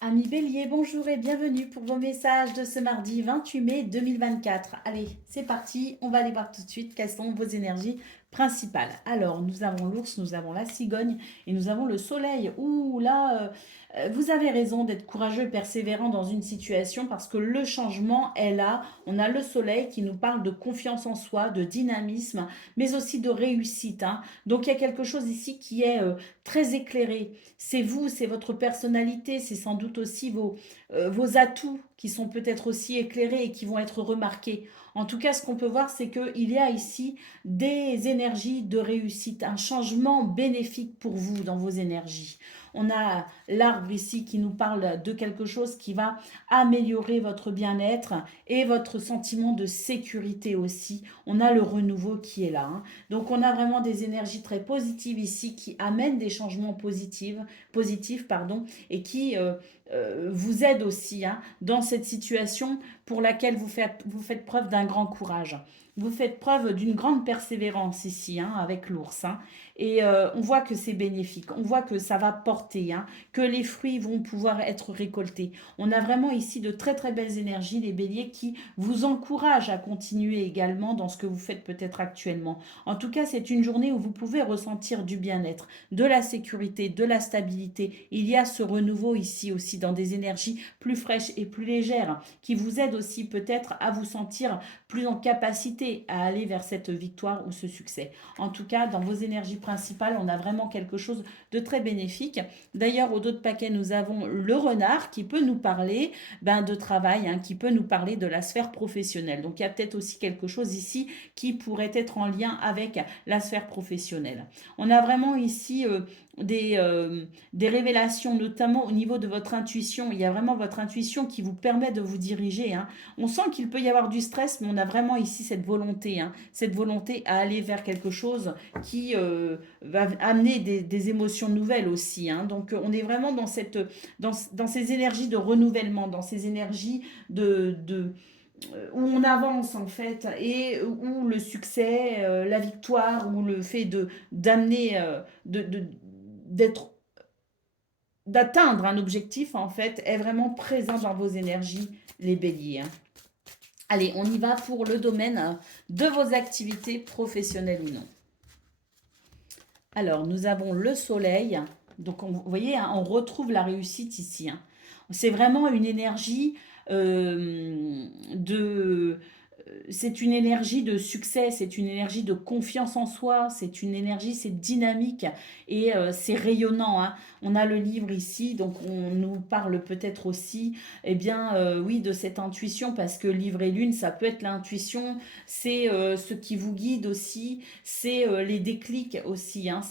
Amis Bélier, bonjour et bienvenue pour vos messages de ce mardi 28 mai 2024. Allez, c'est parti, on va aller voir tout de suite quelles sont vos énergies principales. Alors, nous avons l'ours, nous avons la cigogne et nous avons le soleil. Ouh là, vous avez raison d'être courageux et persévérant dans une situation parce que le changement est là. On a le soleil qui nous parle de confiance en soi, de dynamisme, mais aussi de réussite, hein. Donc, il y a quelque chose ici qui est très éclairé. C'est vous, c'est votre personnalité, c'est sans doute aussi vos atouts qui sont peut-être aussi éclairés et qui vont être remarqués. En tout cas, ce qu'on peut voir, c'est qu'il y a ici des énergies de réussite, un changement bénéfique pour vous dans vos énergies. On a l'arbre ici qui nous parle de quelque chose qui va améliorer votre bien-être et votre sentiment de sécurité aussi. On a le renouveau qui est là, hein. Donc on a vraiment des énergies très positives ici qui amènent des changements positifs pardon, et qui vous aident aussi, hein, dans cette situation pour laquelle vous faites preuve d'un grand courage. Vous faites preuve d'une grande persévérance ici, hein, avec l'ours, hein. Et on voit que c'est bénéfique, on voit que ça va porter, hein, que les fruits vont pouvoir être récoltés. On a vraiment ici de très très belles énergies, les béliers, qui vous encouragent à continuer également dans ce que vous faites peut-être actuellement. En tout cas, c'est une journée où vous pouvez ressentir du bien-être, de la sécurité, de la stabilité. Il y a ce renouveau ici aussi dans des énergies plus fraîches et plus légères qui vous aident aussi peut-être à vous sentir plus en capacité à aller vers cette victoire ou ce succès. En tout cas, dans vos énergies principales, on a vraiment quelque chose de très bénéfique. D'ailleurs, au dos de paquet, nous avons le renard qui peut nous parler de travail, hein, qui peut nous parler de la sphère professionnelle. Donc, il y a peut-être aussi quelque chose ici qui pourrait être en lien avec la sphère professionnelle. On a vraiment ici des révélations, notamment au niveau de votre intuition. Il y a vraiment votre intuition qui vous permet de vous diriger, hein. On sent qu'il peut y avoir du stress, mais on a vraiment ici cette volonté, hein, cette volonté à aller vers quelque chose qui va amener des émotions nouvelles aussi, hein. Donc on est vraiment dans ces énergies de renouvellement, dans ces énergies où on avance en fait et où le succès, la victoire ou le fait de d'amener d'être d'atteindre un objectif en fait est vraiment présent dans vos énergies les béliers, hein. Allez, on y va pour le domaine de vos activités professionnelles ou non. Alors, nous avons le soleil. Donc, vous voyez, hein, on retrouve la réussite ici, hein. C'est vraiment une énergie de... C'est une énergie de succès, c'est une énergie de confiance en soi, c'est une énergie, c'est dynamique et c'est rayonnant, hein. On a le livre ici, donc on nous parle peut-être aussi, eh bien, oui, de cette intuition, parce que livre et lune, ça peut être l'intuition, c'est ce qui vous guide aussi, c'est les déclics aussi, hein.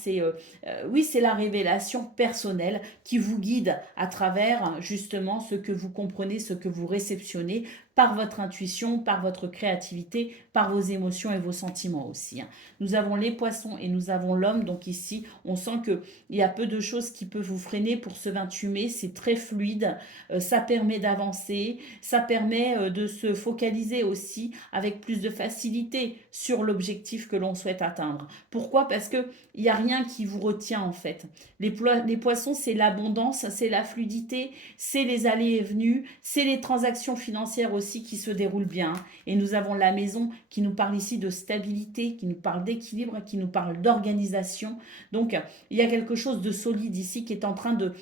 Oui, c'est la révélation personnelle qui vous guide à travers justement ce que vous comprenez, ce que vous réceptionnez par votre intuition, par votre créativité, par vos émotions et vos sentiments aussi, hein. Nous avons les poissons et nous avons l'homme, donc ici, on sent qu'il y a peu de choses qui peuvent vous freiner pour ce 28 mai, c'est très fluide, ça permet d'avancer, ça permet de se focaliser aussi avec plus de facilité sur l'objectif que l'on souhaite atteindre. Pourquoi? Parce que il n'y a rien qui vous retient en fait. Les poissons, c'est l'abondance, c'est la fluidité, c'est les allées et venues, c'est les transactions financières aussi qui se déroulent bien. Et nous avons la maison qui nous parle ici de stabilité, qui nous parle d'équilibre, qui nous parle d'organisation. Donc, il y a quelque chose de solide ici qui est en train de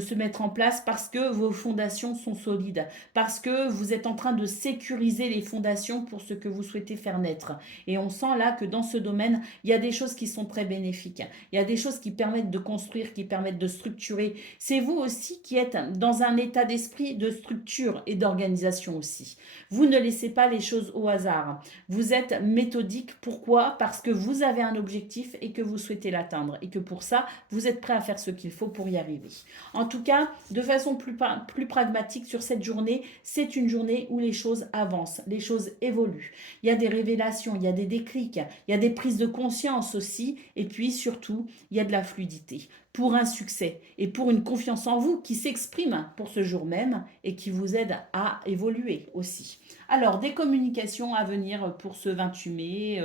se mettre en place parce que vos fondations sont solides, parce que vous êtes en train de sécuriser les fondations pour ce que vous souhaitez faire naître. Et on sent là que dans ce domaine, il y a des choses qui sont très bénéfiques. Il y a des choses qui permettent de construire, qui permettent de structurer. C'est vous aussi qui êtes dans un état d'esprit de structure et d'organisation aussi. Vous ne laissez pas les choses au hasard. Vous êtes méthodique. Pourquoi? Parce que vous avez un objectif et que vous souhaitez l'atteindre. Et que pour ça, vous êtes prêt à faire ce qu'il faut pour y arriver. En tout cas, de façon plus pragmatique sur cette journée, c'est une journée où les choses avancent, les choses évoluent. Il y a des révélations, il y a des déclics, il y a des prises de conscience aussi. Et puis surtout, il y a de la fluidité. pour un succès et pour une confiance en vous qui s'exprime pour ce jour même et qui vous aide à évoluer aussi. Alors, des communications à venir pour ce 28 mai,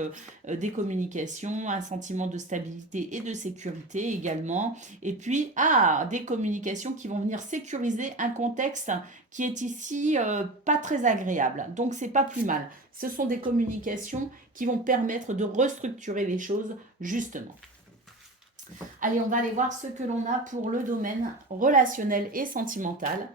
des communications, un sentiment de stabilité et de sécurité également. Et puis, des communications qui vont venir sécuriser un contexte qui est ici pas très agréable. Donc, c'est pas plus mal. Ce sont des communications qui vont permettre de restructurer les choses justement. Allez, on va aller voir ce que l'on a pour le domaine relationnel et sentimental.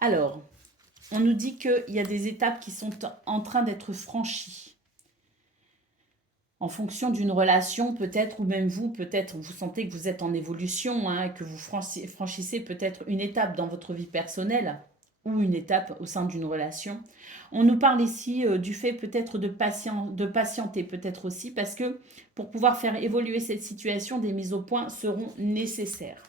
Alors, on nous dit qu'il y a des étapes qui sont en train d'être franchies. En fonction d'une relation, peut-être, ou même vous, peut-être, vous sentez que vous êtes en évolution, que vous franchissez peut-être une étape dans votre vie personnelle ou une étape au sein d'une relation. On nous parle ici du fait peut-être de patienter, peut-être aussi, parce que pour pouvoir faire évoluer cette situation, des mises au point seront nécessaires.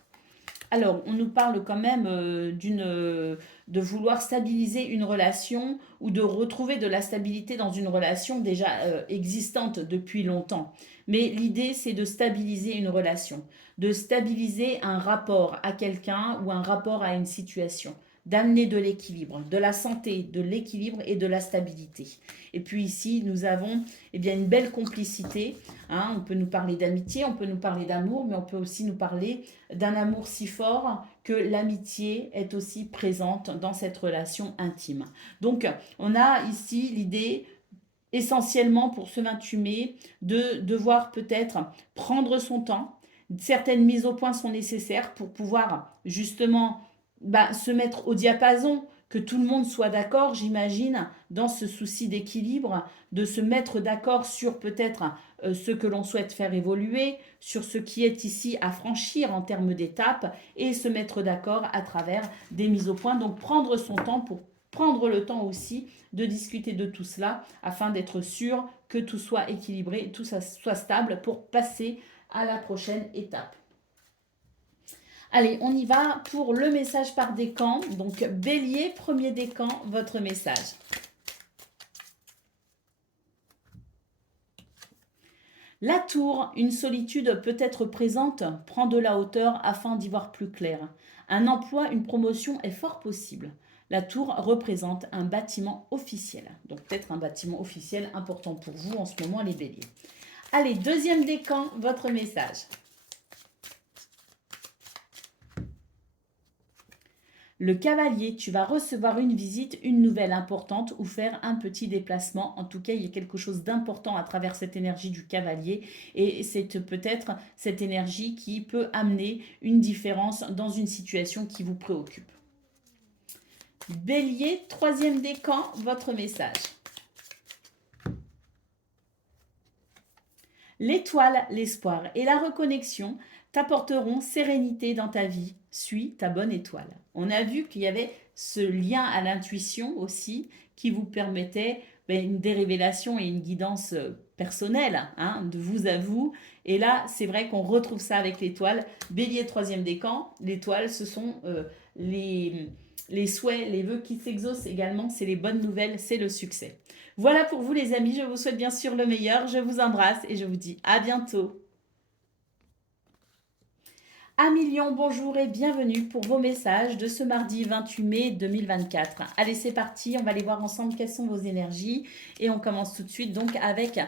Alors, on nous parle quand même de vouloir stabiliser une relation ou de retrouver de la stabilité dans une relation déjà existante depuis longtemps. Mais l'idée, c'est de stabiliser une relation, de stabiliser un rapport à quelqu'un ou un rapport à une situation, d'amener de l'équilibre, de la santé, de l'équilibre et de la stabilité. Et puis ici, nous avons une belle complicité. On peut nous parler d'amitié, on peut nous parler d'amour, mais on peut aussi nous parler d'un amour si fort que l'amitié est aussi présente dans cette relation intime. Donc, on a ici l'idée essentiellement pour ce 28 mai de devoir peut-être prendre son temps. Certaines mises au point sont nécessaires pour pouvoir justement se mettre au diapason, que tout le monde soit d'accord, j'imagine, dans ce souci d'équilibre, de se mettre d'accord sur peut-être ce que l'on souhaite faire évoluer, sur ce qui est ici à franchir en termes d'étapes, et se mettre d'accord à travers des mises au point. Donc prendre son temps pour prendre le temps aussi de discuter de tout cela afin d'être sûr que tout soit équilibré, tout ça soit stable pour passer à la prochaine étape. Allez, on y va pour le message par décan. Donc, Bélier, premier décan, votre message. La tour, une solitude peut être présente, prend de la hauteur afin d'y voir plus clair. Un emploi, une promotion est fort possible. La tour représente un bâtiment officiel. Donc, peut-être un bâtiment officiel important pour vous en ce moment, les béliers. Allez, deuxième décan, votre message. Le cavalier, tu vas recevoir une visite, une nouvelle importante ou faire un petit déplacement. En tout cas, il y a quelque chose d'important à travers cette énergie du cavalier et c'est peut-être cette énergie qui peut amener une différence dans une situation qui vous préoccupe. Bélier, troisième décan, votre message. L'étoile, l'espoir et la reconnexion t'apporteront sérénité dans ta vie. Suis ta bonne étoile. On a vu qu'il y avait ce lien à l'intuition aussi qui vous permettait des révélations et une guidance personnelle, de vous à vous. Et là, c'est vrai qu'on retrouve ça avec l'étoile. Bélier, troisième décan. L'étoile, ce sont les souhaits, les vœux qui s'exaucent également. C'est les bonnes nouvelles, c'est le succès. Voilà pour vous les amis. Je vous souhaite bien sûr le meilleur. Je vous embrasse et je vous dis à bientôt. Million, bonjour et bienvenue pour vos messages de ce mardi 28 mai 2024. Allez, c'est parti, on va aller voir ensemble quelles sont vos énergies et on commence tout de suite donc avec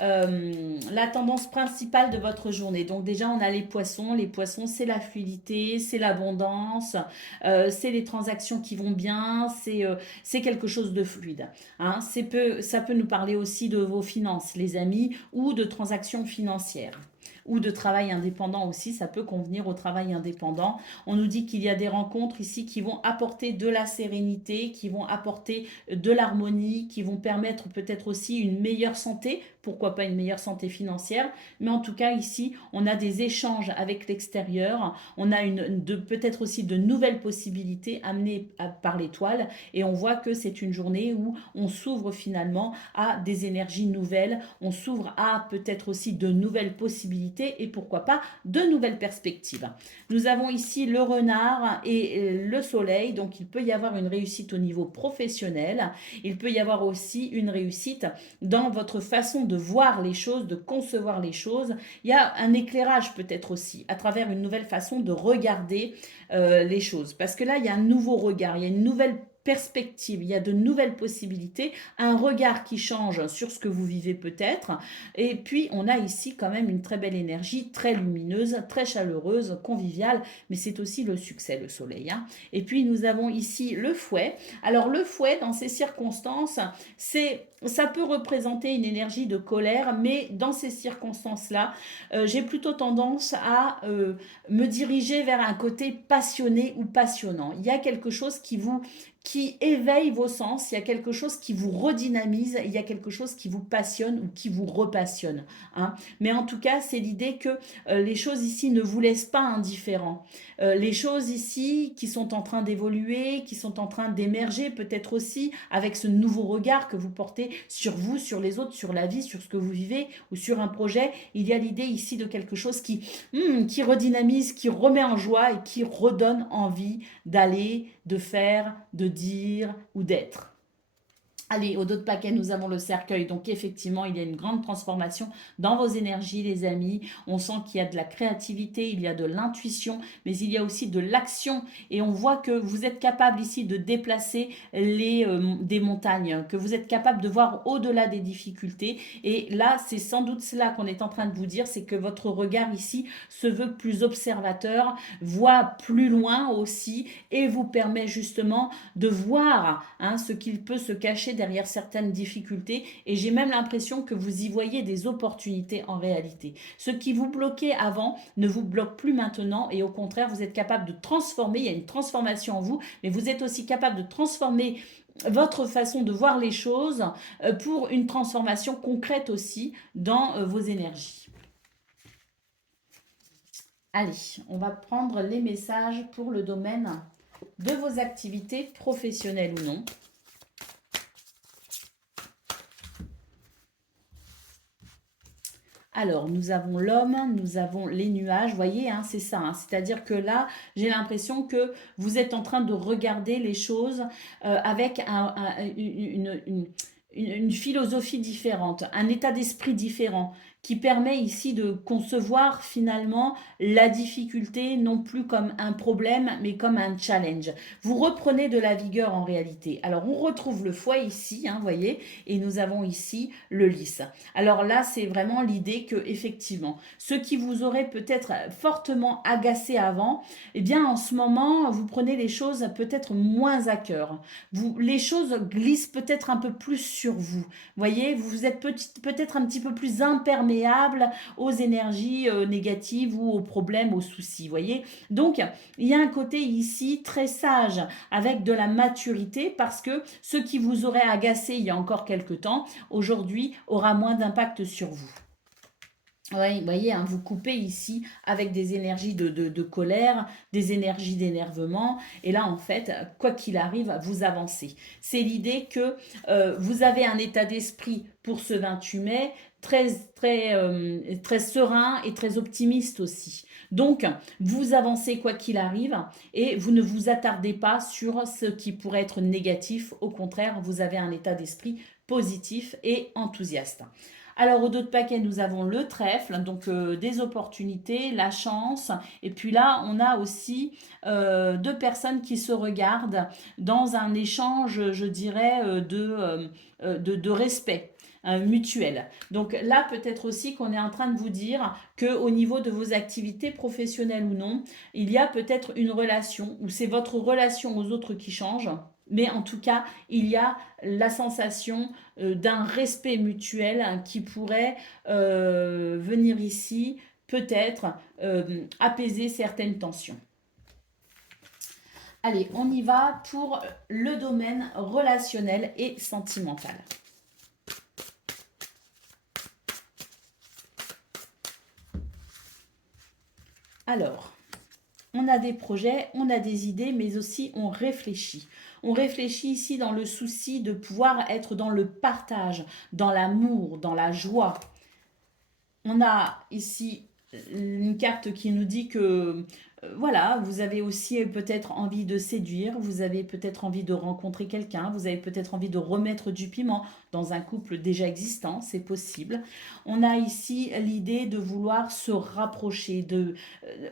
la tendance principale de votre journée. Donc déjà, on a les poissons. Les poissons, c'est la fluidité, c'est l'abondance, c'est les transactions qui vont bien, c'est quelque chose de fluide. Ça peut nous parler aussi de vos finances, les amis, ou de transactions financières. Ou de travail indépendant aussi, ça peut convenir au travail indépendant. On nous dit qu'il y a des rencontres ici qui vont apporter de la sérénité, qui vont apporter de l'harmonie, qui vont permettre peut-être aussi une meilleure santé, pourquoi pas une meilleure santé financière, mais en tout cas ici, on a des échanges avec l'extérieur, on a peut-être aussi de nouvelles possibilités amenées par l'étoile, et on voit que c'est une journée où on s'ouvre finalement à des énergies nouvelles, on s'ouvre à peut-être aussi de nouvelles possibilités opportunités et pourquoi pas de nouvelles perspectives. Nous avons ici le renard et le soleil, donc il peut y avoir une réussite au niveau professionnel, il peut y avoir aussi une réussite dans votre façon de voir les choses, de concevoir les choses. Il y a un éclairage peut-être aussi à travers une nouvelle façon de regarder les choses. Parce que là, il y a un nouveau regard, il y a une nouvelle perspective, il y a de nouvelles possibilités, un regard qui change sur ce que vous vivez peut-être. Et puis, on a ici quand même une très belle énergie, très lumineuse, très chaleureuse, conviviale, mais c'est aussi le succès, le soleil. Hein. Et puis, nous avons ici le fouet. Alors, le fouet, dans ces circonstances, ça peut représenter une énergie de colère, mais dans ces circonstances-là, j'ai plutôt tendance à me diriger vers un côté passionné ou passionnant. Il y a quelque chose qui éveille vos sens, il y a quelque chose qui vous redynamise, il y a quelque chose qui vous passionne ou qui vous repassionne. Hein. Mais en tout cas, c'est l'idée que les choses ici ne vous laissent pas indifférents. Les choses ici qui sont en train d'évoluer, qui sont en train d'émerger, peut-être aussi avec ce nouveau regard que vous portez sur vous, sur les autres, sur la vie, sur ce que vous vivez ou sur un projet, il y a l'idée ici de quelque chose qui redynamise, qui remet en joie et qui redonne envie d'aller, de faire, de dire ou d'être. Allez, au dos de paquet, nous avons le cercueil. Donc, effectivement, il y a une grande transformation dans vos énergies, les amis. On sent qu'il y a de la créativité, il y a de l'intuition, mais il y a aussi de l'action. Et on voit que vous êtes capable ici de déplacer des montagnes, que vous êtes capable de voir au-delà des difficultés. Et là, c'est sans doute cela qu'on est en train de vous dire, c'est que votre regard ici se veut plus observateur, voit plus loin aussi et vous permet justement de voir ce qu'il peut se cacher derrière certaines difficultés et j'ai même l'impression que vous y voyez des opportunités en réalité. Ce qui vous bloquait avant ne vous bloque plus maintenant et au contraire, vous êtes capable de transformer, il y a une transformation en vous, mais vous êtes aussi capable de transformer votre façon de voir les choses pour une transformation concrète aussi dans vos énergies. Allez, on va prendre les messages pour le domaine de vos activités professionnelles ou non. Alors, nous avons l'homme, nous avons les nuages, vous voyez, hein, c'est ça. Hein, c'est-à-dire que là, j'ai l'impression que vous êtes en train de regarder les choses avec une philosophie différente, un état d'esprit différent qui permet ici de concevoir finalement la difficulté non plus comme un problème mais comme un challenge. Vous reprenez de la vigueur en réalité. Alors on retrouve le fouet ici, hein, voyez, et nous avons ici le lys. Alors là c'est vraiment l'idée que effectivement, ce qui vous aurait peut-être fortement agacé avant, eh bien en ce moment vous prenez les choses peut-être moins à cœur. Les choses glissent peut-être un peu plus sur vous. Voyez, vous êtes peut-être un petit peu plus imperméable aux énergies négatives ou aux problèmes, aux soucis, voyez. Donc, il y a un côté ici très sage, avec de la maturité, parce que ce qui vous aurait agacé il y a encore quelque temps, aujourd'hui, aura moins d'impact sur vous. Oui, vous voyez, hein, vous coupez ici avec des énergies de colère, des énergies d'énervement. Et là, en fait, quoi qu'il arrive, vous avancez. C'est l'idée que vous avez un état d'esprit pour ce 28 mai très serein et très optimiste aussi. Donc, vous avancez quoi qu'il arrive et vous ne vous attardez pas sur ce qui pourrait être négatif. Au contraire, vous avez un état d'esprit positif et enthousiaste. Alors, au dos de paquet, nous avons le trèfle, donc des opportunités, la chance. Et puis là, on a aussi deux personnes qui se regardent dans un échange, je dirais, de respect. Mutuel. Donc là, peut-être aussi qu'on est en train de vous dire qu'au niveau de vos activités professionnelles ou non, il y a peut-être une relation où c'est votre relation aux autres qui change. Mais en tout cas, il y a la sensation d'un respect mutuel qui pourrait venir ici, peut-être apaiser certaines tensions. Allez, on y va pour le domaine relationnel et sentimental. Alors, on a des projets, on a des idées, mais aussi on réfléchit. On réfléchit ici dans le souci de pouvoir être dans le partage, dans l'amour, dans la joie. On a ici une carte qui nous dit que voilà, vous avez aussi peut-être envie de séduire, vous avez peut-être envie de rencontrer quelqu'un, vous avez peut-être envie de remettre du piment dans un couple déjà existant, c'est possible. On a ici l'idée de vouloir se rapprocher,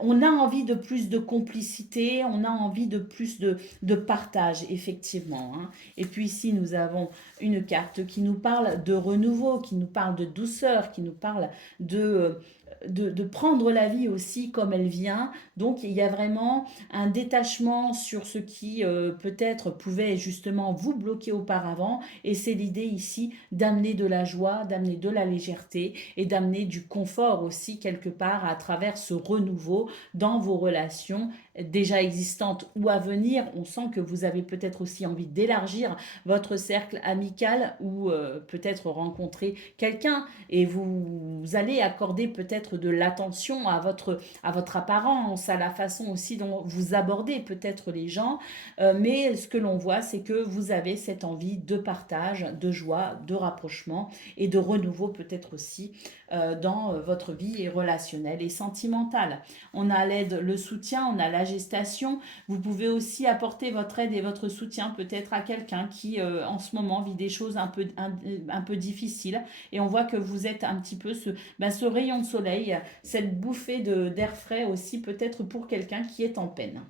on a envie de plus de complicité, on a envie de plus de partage, effectivement, hein. Et puis ici, nous avons une carte qui nous parle de renouveau, qui nous parle de douceur, qui nous parle de de prendre la vie aussi comme elle vient. Donc il y a vraiment un détachement sur ce qui peut-être pouvait justement vous bloquer auparavant. Et c'est l'idée ici d'amener de la joie, d'amener de la légèreté et d'amener du confort aussi quelque part à travers ce renouveau dans vos relations déjà existantes ou à venir. On sent que vous avez peut-être aussi envie d'élargir votre cercle amical ou peut-être rencontrer quelqu'un et vous allez accorder peut-être de l'attention à votre apparence, à la façon aussi dont vous abordez peut-être les gens. Mais ce que l'on voit, c'est que vous avez cette envie de partage, de joie, de rapprochement et de renouveau peut-être aussi dans votre vie relationnelle et sentimentale. On a l'aide, le soutien, on a la gestation. Vous pouvez aussi apporter votre aide et votre soutien peut-être à quelqu'un qui en ce moment vit des choses un peu difficiles. Et on voit que vous êtes un petit peu ce rayon de soleil, cette bouffée d'air frais aussi peut-être pour quelqu'un qui est en peine.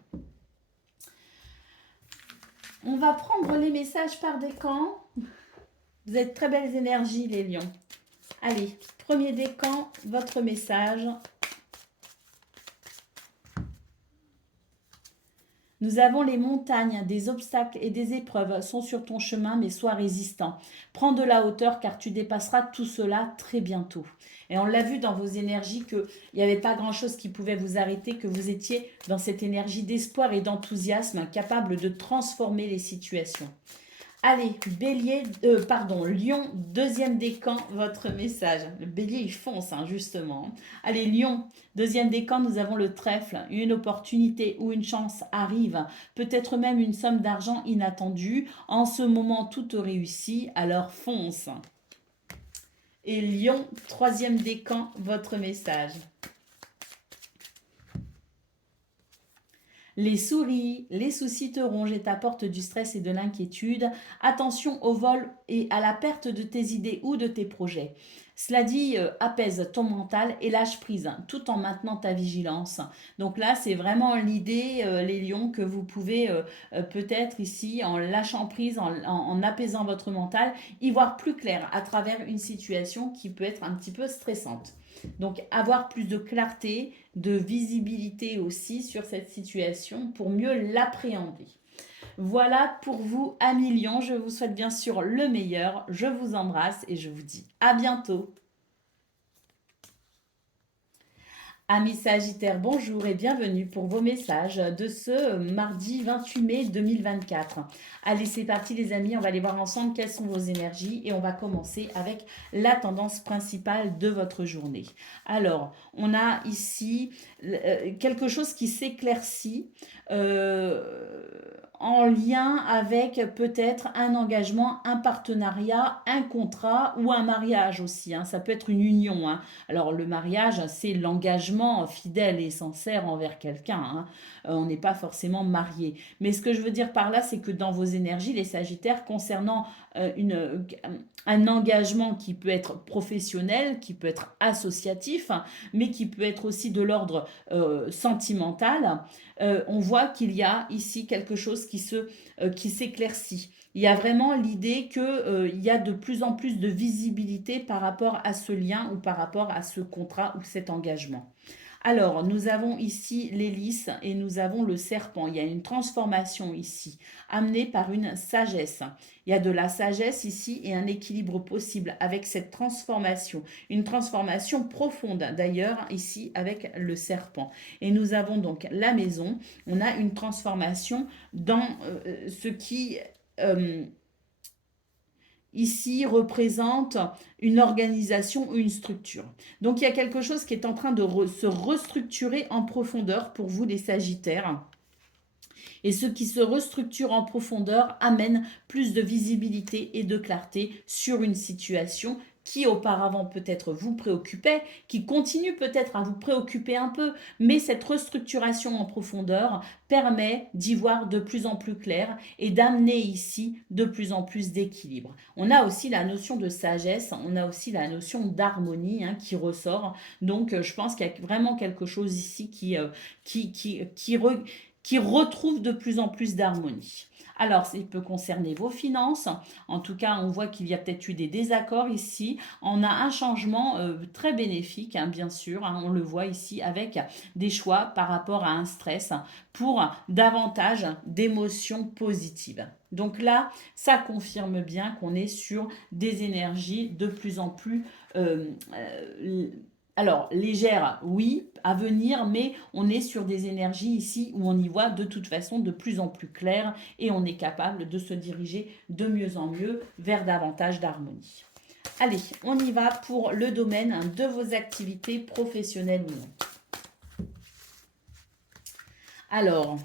On va prendre les messages par décan. Vous êtes très belles énergies, les lions. Allez, premier décan, votre message. Nous avons les montagnes, des obstacles et des épreuves sont sur ton chemin, mais sois résistant. Prends de la hauteur car tu dépasseras tout cela très bientôt. Et on l'a vu dans vos énergies qu'il n'y avait pas grand-chose qui pouvait vous arrêter, que vous étiez dans cette énergie d'espoir et d'enthousiasme capable de transformer les situations. Allez, Lion, deuxième décan, votre message. Le bélier, il fonce, hein, justement. Allez, Lion, deuxième décan, nous avons le trèfle. Une opportunité ou une chance arrive, peut-être même une somme d'argent inattendue. En ce moment, tout réussit, alors fonce. Et Lion, troisième décan, votre message. Les souris, les soucis te rongent et t'apportent du stress et de l'inquiétude. Attention au vol et à la perte de tes idées ou de tes projets. Cela dit, apaise ton mental et lâche prise, tout en maintenant ta vigilance. Donc là, c'est vraiment l'idée, les lions, que vous pouvez peut-être ici, en lâchant prise, en apaisant votre mental, y voir plus clair à travers une situation qui peut être un petit peu stressante. Donc avoir plus de clarté, de visibilité aussi sur cette situation pour mieux l'appréhender. Voilà pour vous, amis lions. Je vous souhaite bien sûr le meilleur. Je vous embrasse et je vous dis à bientôt. Amis Sagittaires, bonjour et bienvenue pour vos messages de ce mardi 28 mai 2024. Allez, c'est parti les amis, on va aller voir ensemble quelles sont vos énergies et on va commencer avec la tendance principale de votre journée. Alors, on a ici quelque chose qui s'éclaircit en lien avec peut-être un engagement, un partenariat, un contrat ou un mariage aussi, hein. Ça peut être une union, hein. Alors le mariage, c'est l'engagement fidèle et sincère envers quelqu'un, hein. On n'est pas forcément marié. Mais ce que je veux dire par là, c'est que dans vos énergies, les Sagittaires, concernant un engagement qui peut être professionnel, qui peut être associatif, hein, mais qui peut être aussi de l'ordre sentimental, on voit qu'il y a ici quelque chose qui s'éclaircit. Il y a vraiment l'idée qu'il y a de plus en plus de visibilité par rapport à ce lien ou par rapport à ce contrat ou cet engagement. Alors, nous avons ici l'hélice et nous avons le serpent. Il y a une transformation ici, amenée par une sagesse. Il y a de la sagesse ici et un équilibre possible avec cette transformation. Une transformation profonde d'ailleurs ici avec le serpent. Et nous avons donc la maison. On a une transformation dans ce qui ici représente une organisation ou une structure. Donc il y a quelque chose qui est en train de se restructurer en profondeur pour vous les Sagittaires. Et ce qui se restructure en profondeur amène plus de visibilité et de clarté sur une situation qui auparavant peut-être vous préoccupait, qui continue peut-être à vous préoccuper un peu, mais cette restructuration en profondeur permet d'y voir de plus en plus clair et d'amener ici de plus en plus d'équilibre. On a aussi la notion de sagesse, on a aussi la notion d'harmonie qui ressort. Donc je pense qu'il y a vraiment quelque chose ici qui retrouve de plus en plus d'harmonie. Alors, ça peut concerner vos finances. En tout cas, on voit qu'il y a peut-être eu des désaccords ici. On a un changement très bénéfique, bien sûr. On le voit ici avec des choix par rapport à un stress pour davantage d'émotions positives. Donc là, ça confirme bien qu'on est sur des énergies de plus en plus alors, légère, oui, à venir, mais on est sur des énergies ici où on y voit de toute façon de plus en plus clair et on est capable de se diriger de mieux en mieux vers davantage d'harmonie. Allez, on y va pour le domaine de vos activités professionnelles ou non. Alors,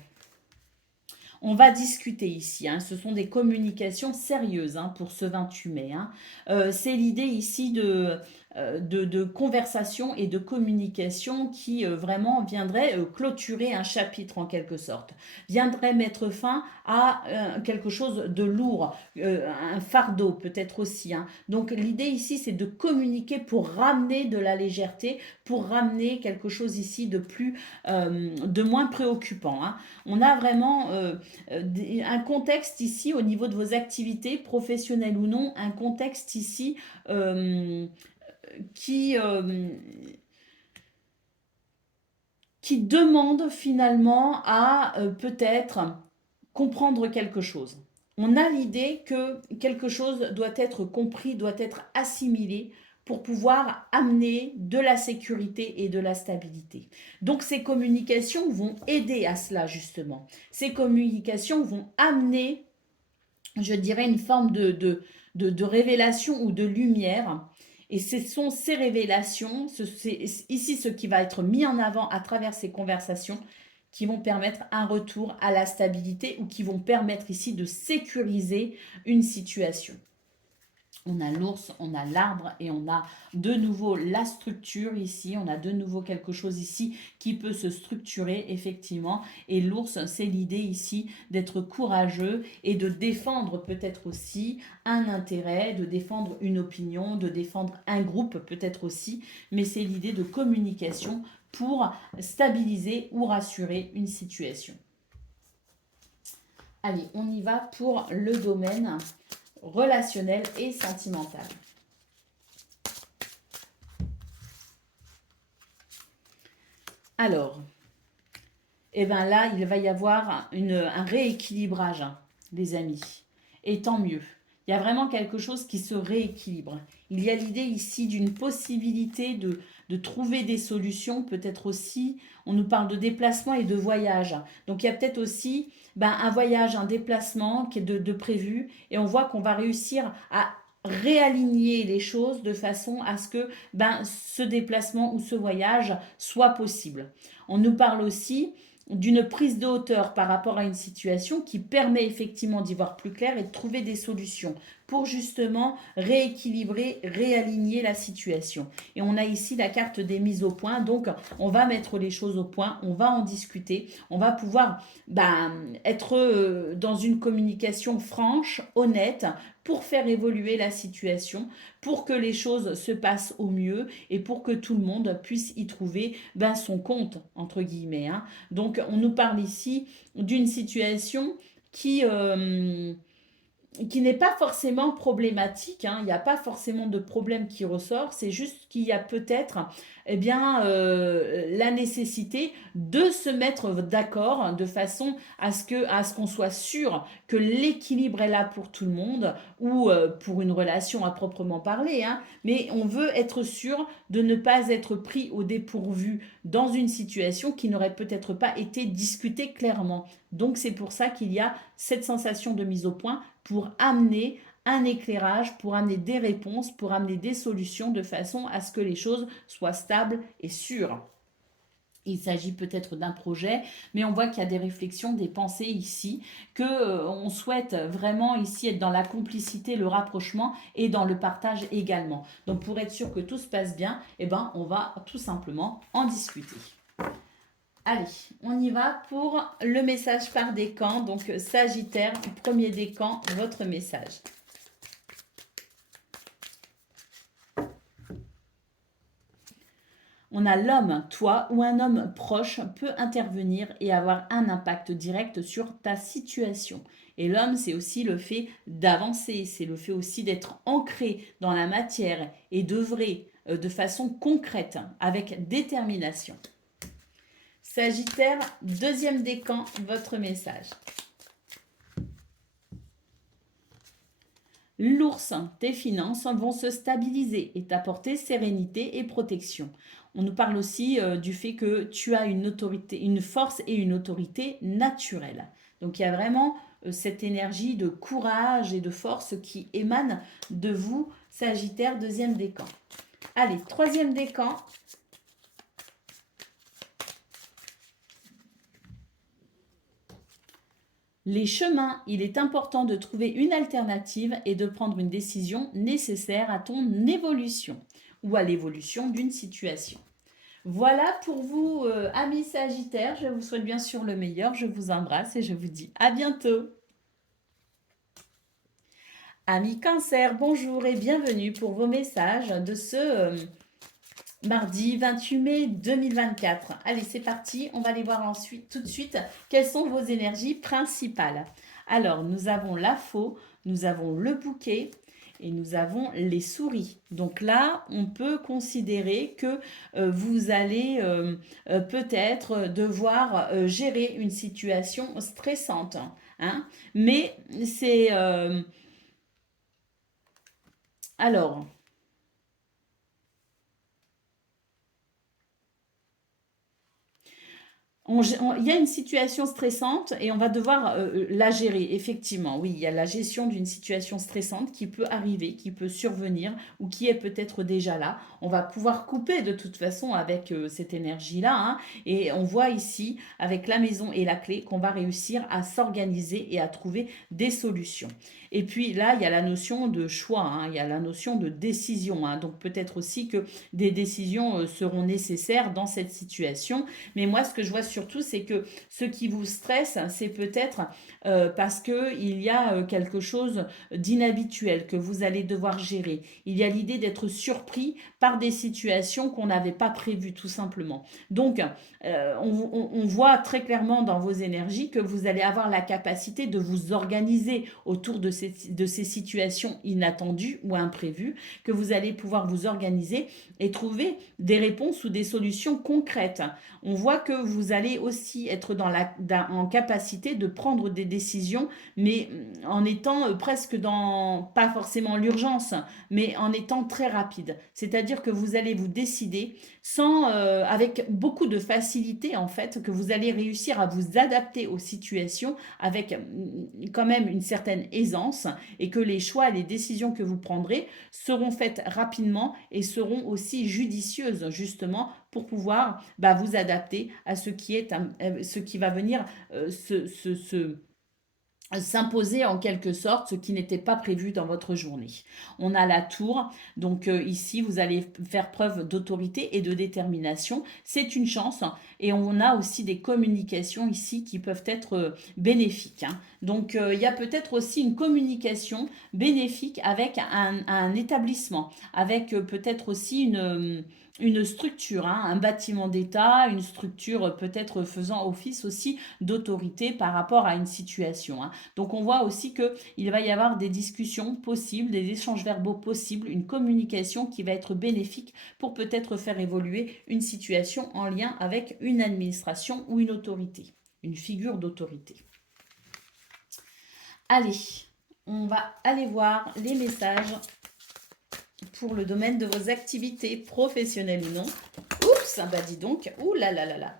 on va discuter ici, ce sont des communications sérieuses pour ce 28 mai. C'est l'idée ici de conversation et de communication qui vraiment viendrait clôturer un chapitre en quelque sorte, viendrait mettre fin à quelque chose de lourd, un fardeau peut-être aussi. Donc l'idée ici c'est de communiquer pour ramener de la légèreté, pour ramener quelque chose ici de moins préoccupant. On a vraiment un contexte ici au niveau de vos activités professionnelles ou non, un contexte ici qui demande finalement à peut-être comprendre quelque chose. On a l'idée que quelque chose doit être compris, doit être assimilé pour pouvoir amener de la sécurité et de la stabilité. Donc ces communications vont aider à cela justement. Ces communications vont amener, je dirais, une forme de révélation ou de lumière. Et ce sont ces révélations, c'est ici ce qui va être mis en avant à travers ces conversations, qui vont permettre un retour à la stabilité ou qui vont permettre ici de sécuriser une situation. On a l'ours, on a l'arbre et on a de nouveau la structure ici. On a de nouveau quelque chose ici qui peut se structurer effectivement. Et l'ours, c'est l'idée ici d'être courageux et de défendre peut-être aussi un intérêt, de défendre une opinion, de défendre un groupe peut-être aussi. Mais c'est l'idée de communication pour stabiliser ou rassurer une situation. Allez, on y va pour le domaine relationnel et sentimental. Alors, là, il va y avoir un rééquilibrage, les amis. Et tant mieux. Il y a vraiment quelque chose qui se rééquilibre. Il y a l'idée ici d'une possibilité de trouver des solutions, peut-être aussi, on nous parle de déplacement et de voyage. Donc il y a peut-être aussi un voyage, un déplacement qui est de prévu, et on voit qu'on va réussir à réaligner les choses de façon à ce que ce déplacement ou ce voyage soit possible. On nous parle aussi d'une prise de hauteur par rapport à une situation qui permet effectivement d'y voir plus clair et de trouver des solutions pour justement rééquilibrer, réaligner la situation. Et on a ici la carte des mises au point, donc on va mettre les choses au point, on va en discuter, on va pouvoir être dans une communication franche, honnête, pour faire évoluer la situation, pour que les choses se passent au mieux et pour que tout le monde puisse y trouver son compte, entre guillemets. Donc on nous parle ici d'une situation qui n'est pas forcément problématique, il n'y a pas forcément de problème qui ressort, c'est juste qu'il y a peut-être la nécessité de se mettre d'accord de façon à ce qu'on soit sûr que l'équilibre est là pour tout le monde ou pour une relation à proprement parler, mais on veut être sûr de ne pas être pris au dépourvu dans une situation qui n'aurait peut-être pas été discutée clairement. Donc c'est pour ça qu'il y a cette sensation de mise au point pour amener un éclairage, pour amener des réponses, pour amener des solutions de façon à ce que les choses soient stables et sûres. Il s'agit peut-être d'un projet, mais on voit qu'il y a des réflexions, des pensées ici, que on souhaite vraiment ici être dans la complicité, le rapprochement et dans le partage également. Donc pour être sûr que tout se passe bien, eh ben, on va tout simplement en discuter. Allez, on y va pour le message par décan. Donc Sagittaire, premier décan, votre message. On a l'homme, toi ou un homme proche peut intervenir et avoir un impact direct sur ta situation. Et l'homme, c'est aussi le fait d'avancer, c'est le fait aussi d'être ancré dans la matière et d'œuvrer de façon concrète, avec détermination. Sagittaire, deuxième décan, votre message. L'ours, tes finances vont se stabiliser et t'apporter sérénité et protection. On nous parle aussi du fait que tu as une autorité, une force et une autorité naturelle. Donc il y a vraiment cette énergie de courage et de force qui émane de vous, Sagittaire, deuxième décan. Allez, troisième décan. Les chemins, il est important de trouver une alternative et de prendre une décision nécessaire à ton évolution ou à l'évolution d'une situation. Voilà pour vous, amis Sagittaires. Je vous souhaite bien sûr le meilleur. Je vous embrasse et je vous dis à bientôt. Amis Cancer, bonjour et bienvenue pour vos messages de ce mardi 28 mai 2024. Allez, c'est parti. On va aller voir ensuite, tout de suite, quelles sont vos énergies principales. Alors, nous avons la faux, nous avons le bouquet et nous avons les souris. Donc là, on peut considérer que vous allez peut-être devoir gérer une situation stressante. Hein, mais c'est... alors... il y a une situation stressante et on va devoir la gérer, effectivement. Oui, il y a la gestion d'une situation stressante qui peut arriver, qui peut survenir ou qui est peut-être déjà là. On va pouvoir couper de toute façon avec cette énergie-là. Hein, et on voit ici, avec la maison et la clé, qu'on va réussir à s'organiser et à trouver des solutions. Et puis là, il y a la notion de choix, hein, il y a la notion de décision. Hein, donc peut-être aussi que des décisions seront nécessaires dans cette situation. Mais moi, ce que je vois surtout, c'est que ce qui vous stresse, c'est peut-être parce qu'il y a quelque chose d'inhabituel que vous allez devoir gérer. Il y a l'idée d'être surpris par des situations qu'on n'avait pas prévues, tout simplement. Donc, on voit très clairement dans vos énergies que vous allez avoir la capacité de vous organiser autour de ces situations inattendues ou imprévues, que vous allez pouvoir vous organiser et trouver des réponses ou des solutions concrètes. On voit que vous allez aussi être en capacité de prendre des décisions, mais en étant presque dans, pas forcément l'urgence, mais en étant très rapide. C'est-à-dire que vous allez vous décider avec beaucoup de facilité, en fait, que vous allez réussir à vous adapter aux situations avec quand même une certaine aisance et que les choix et les décisions que vous prendrez seront faites rapidement et seront aussi judicieuses, justement, pour pouvoir vous adapter à ce qui va venir s'imposer en quelque sorte ce qui n'était pas prévu dans votre journée. On a la tour, donc ici vous allez faire preuve d'autorité et de détermination. C'est une chance et on a aussi des communications ici qui peuvent être bénéfiques. Hein. Donc il y a peut-être aussi une communication bénéfique avec un établissement, avec peut-être aussi une structure, hein, un bâtiment d'État, une structure peut-être faisant office aussi d'autorité par rapport à une situation. Hein. Donc on voit aussi qu'il va y avoir des discussions possibles, des échanges verbaux possibles, une communication qui va être bénéfique pour peut-être faire évoluer une situation en lien avec une administration ou une autorité, une figure d'autorité. Allez, on va aller voir les messages pour le domaine de vos activités professionnelles ou non. Oups, bah dis donc, ouh là là là là.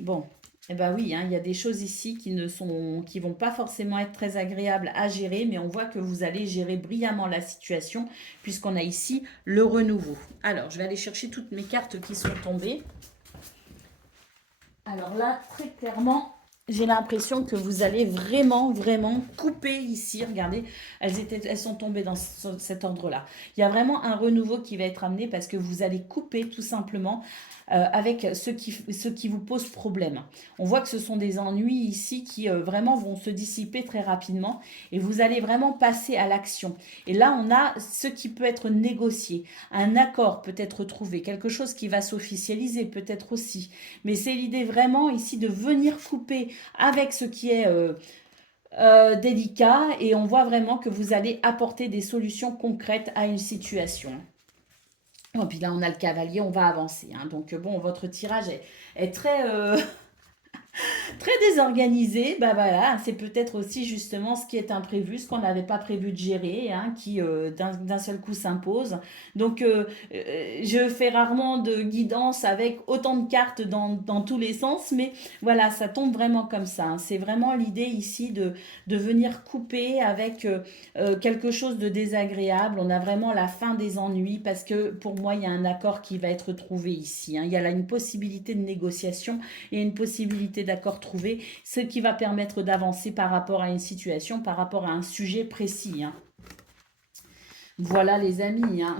Bon, eh ben oui, hein, il y a des choses ici qui vont pas forcément être très agréables à gérer, mais on voit que vous allez gérer brillamment la situation, puisqu'on a ici le renouveau. Alors, je vais aller chercher toutes mes cartes qui sont tombées. Alors là, très clairement, j'ai l'impression que vous allez vraiment, vraiment couper ici. Regardez, elles sont tombées dans cet ordre-là. Il y a vraiment un renouveau qui va être amené parce que vous allez couper tout simplement avec ce qui vous pose problème. On voit que ce sont des ennuis ici qui vraiment vont se dissiper très rapidement et vous allez vraiment passer à l'action. Et là, on a ce qui peut être négocié. Un accord peut être trouvé, quelque chose qui va s'officialiser peut-être aussi. Mais c'est l'idée vraiment ici de venir couper avec ce qui est délicat et on voit vraiment que vous allez apporter des solutions concrètes à une situation. Et puis là, on a le cavalier, on va avancer. Hein. Donc bon, votre tirage est très... très désorganisé, bah voilà, c'est peut-être aussi justement ce qui est imprévu, ce qu'on n'avait pas prévu de gérer, hein, qui d'un seul coup s'impose. Donc je fais rarement de guidance avec autant de cartes dans tous les sens, mais voilà, ça tombe vraiment comme ça. Hein. C'est vraiment l'idée ici de venir couper avec quelque chose de désagréable. On a vraiment la fin des ennuis parce que pour moi, il y a un accord qui va être trouvé ici. Hein. Il y a là une possibilité de négociation et une possibilité d'accord trouvé, ce qui va permettre d'avancer par rapport à une situation, par rapport à un sujet précis. Hein. Voilà les amis. Hein.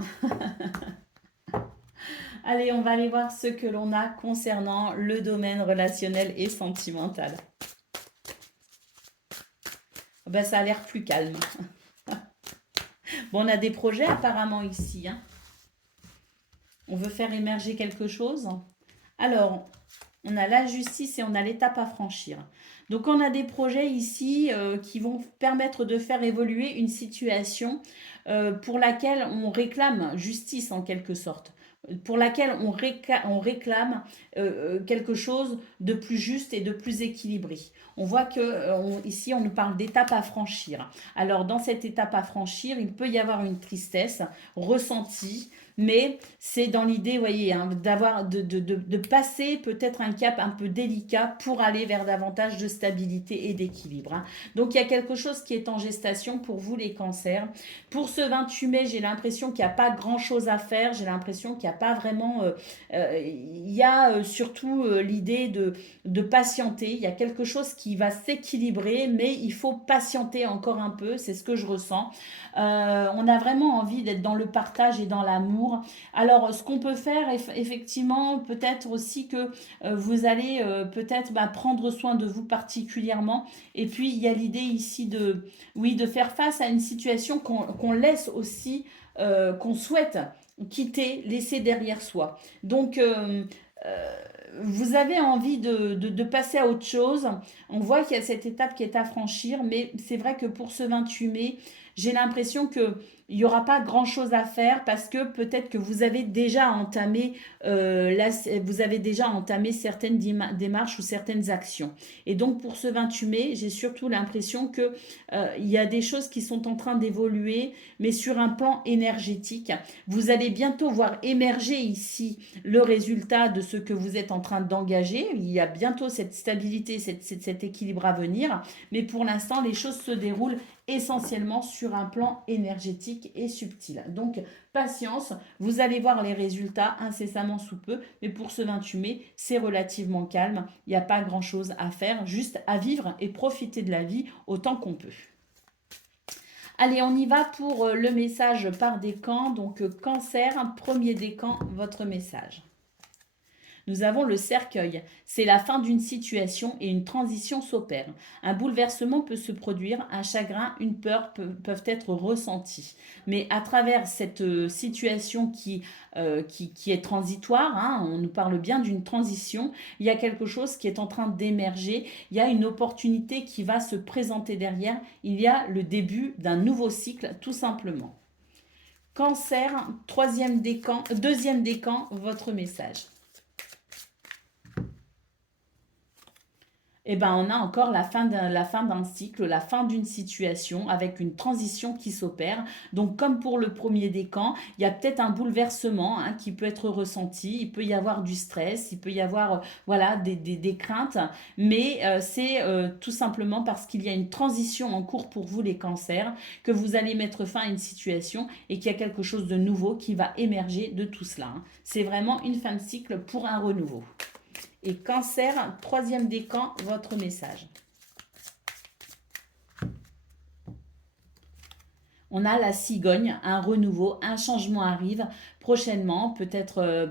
Allez, on va aller voir ce que l'on a concernant le domaine relationnel et sentimental. Ben, ça a l'air plus calme. Bon, on a des projets apparemment ici. Hein. On veut faire émerger quelque chose. Alors, on a la justice et on a l'étape à franchir. Donc, on a des projets ici qui vont permettre de faire évoluer une situation pour laquelle on réclame justice en quelque sorte, pour laquelle on réclame quelque chose de plus juste et de plus équilibré. On voit que ici, on nous parle d'étape à franchir. Alors, dans cette étape à franchir, il peut y avoir une tristesse ressentie, mais c'est dans l'idée, vous voyez, hein, de passer peut-être un cap un peu délicat pour aller vers davantage de stabilité et d'équilibre. Hein. Donc, il y a quelque chose qui est en gestation pour vous, les cancers. Pour ce 28 mai, j'ai l'impression qu'il n'y a pas grand-chose à faire. J'ai l'impression qu'il n'y a pas vraiment... il y a surtout l'idée de patienter. Il y a quelque chose qui va s'équilibrer, mais il faut patienter encore un peu. C'est ce que je ressens. On a vraiment envie d'être dans le partage et dans l'amour. Alors, ce qu'on peut faire, effectivement, peut-être aussi que vous allez peut-être prendre soin de vous particulièrement. Et puis, il y a l'idée ici de faire face à une situation qu'on laisse aussi, qu'on souhaite quitter, laisser derrière soi. Donc, vous avez envie de passer à autre chose. On voit qu'il y a cette étape qui est à franchir, mais c'est vrai que pour ce 28 mai, j'ai l'impression qu'il n'y aura pas grand-chose à faire parce que peut-être que vous avez déjà entamé, certaines démarches ou certaines actions. Et donc pour ce 28 mai, j'ai surtout l'impression qu'il y a des choses qui sont en train d'évoluer, mais sur un plan énergétique. Vous allez bientôt voir émerger ici le résultat de ce que vous êtes en train d'engager. Il y a bientôt cette stabilité, cet équilibre à venir, mais pour l'instant, les choses se déroulent essentiellement sur un plan énergétique et subtil. Donc, patience, vous allez voir les résultats incessamment sous peu, mais pour ce 28 mai, c'est relativement calme, il n'y a pas grand-chose à faire, juste à vivre et profiter de la vie autant qu'on peut. Allez, on y va pour le message par décan. Donc, cancer, premier décan, votre message. Nous avons le cercueil. C'est la fin d'une situation et une transition s'opère. Un bouleversement peut se produire, un chagrin, une peur peuvent être ressentis. Mais à travers cette situation qui est transitoire, hein, on nous parle bien d'une transition, il y a quelque chose qui est en train d'émerger, il y a une opportunité qui va se présenter derrière, il y a le début d'un nouveau cycle tout simplement. Cancer, deuxième décan, votre message. Eh ben, on a encore la fin d'un cycle, la fin d'une situation avec une transition qui s'opère. Donc, comme pour le premier décan, il y a peut-être un bouleversement hein, qui peut être ressenti. Il peut y avoir du stress, il peut y avoir voilà, des craintes. Mais c'est tout simplement parce qu'il y a une transition en cours pour vous, les cancers, que vous allez mettre fin à une situation et qu'il y a quelque chose de nouveau qui va émerger de tout cela. Hein. C'est vraiment une fin de cycle pour un renouveau. Et Cancer, troisième décan, votre message. On a la cigogne, un renouveau, un changement arrive prochainement. Peut-être,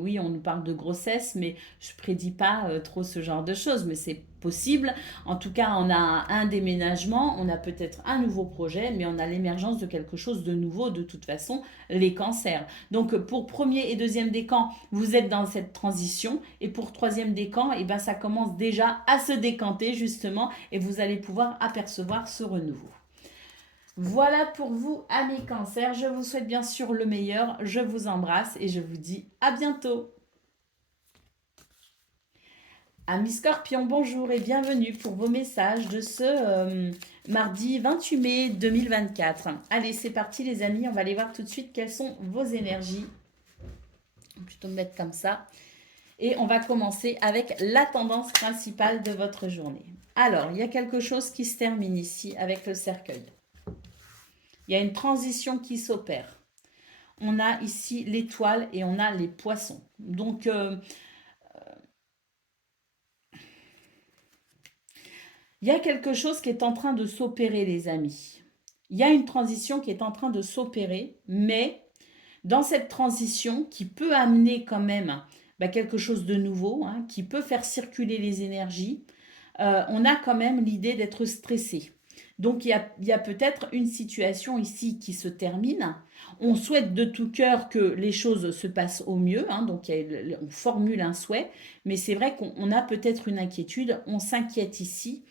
oui, on nous parle de grossesse, mais je ne prédis pas trop ce genre de choses, mais c'est possible. En tout cas, on a un déménagement, on a peut-être un nouveau projet, mais on a l'émergence de quelque chose de nouveau, de toute façon, les cancers. Donc, pour premier et deuxième décan, vous êtes dans cette transition, et pour troisième décan, eh ben, ça commence déjà à se décanter, justement, et vous allez pouvoir apercevoir ce renouveau. Voilà pour vous, amis cancers. Je vous souhaite bien sûr le meilleur. Je vous embrasse et je vous dis à bientôt. Amis scorpions, bonjour et bienvenue pour vos messages de ce mardi 28 mai 2024. Allez, c'est parti les amis. On va aller voir tout de suite quelles sont vos énergies. On va plutôt me mettre comme ça. Et on va commencer avec la tendance principale de votre journée. Alors, il y a quelque chose qui se termine ici avec le cercueil. Il y a une transition qui s'opère. On a ici l'étoile et on a les poissons. Donc, il y a quelque chose qui est en train de s'opérer, les amis. Il y a une transition qui est en train de s'opérer, mais dans cette transition qui peut amener quand même quelque chose de nouveau, hein, qui peut faire circuler les énergies, on a quand même l'idée d'être stressé. Donc, il y a peut-être une situation ici qui se termine. On souhaite de tout cœur que les choses se passent au mieux. Hein, donc, on formule un souhait. Mais c'est vrai qu'on a peut-être une inquiétude. On s'inquiète ici.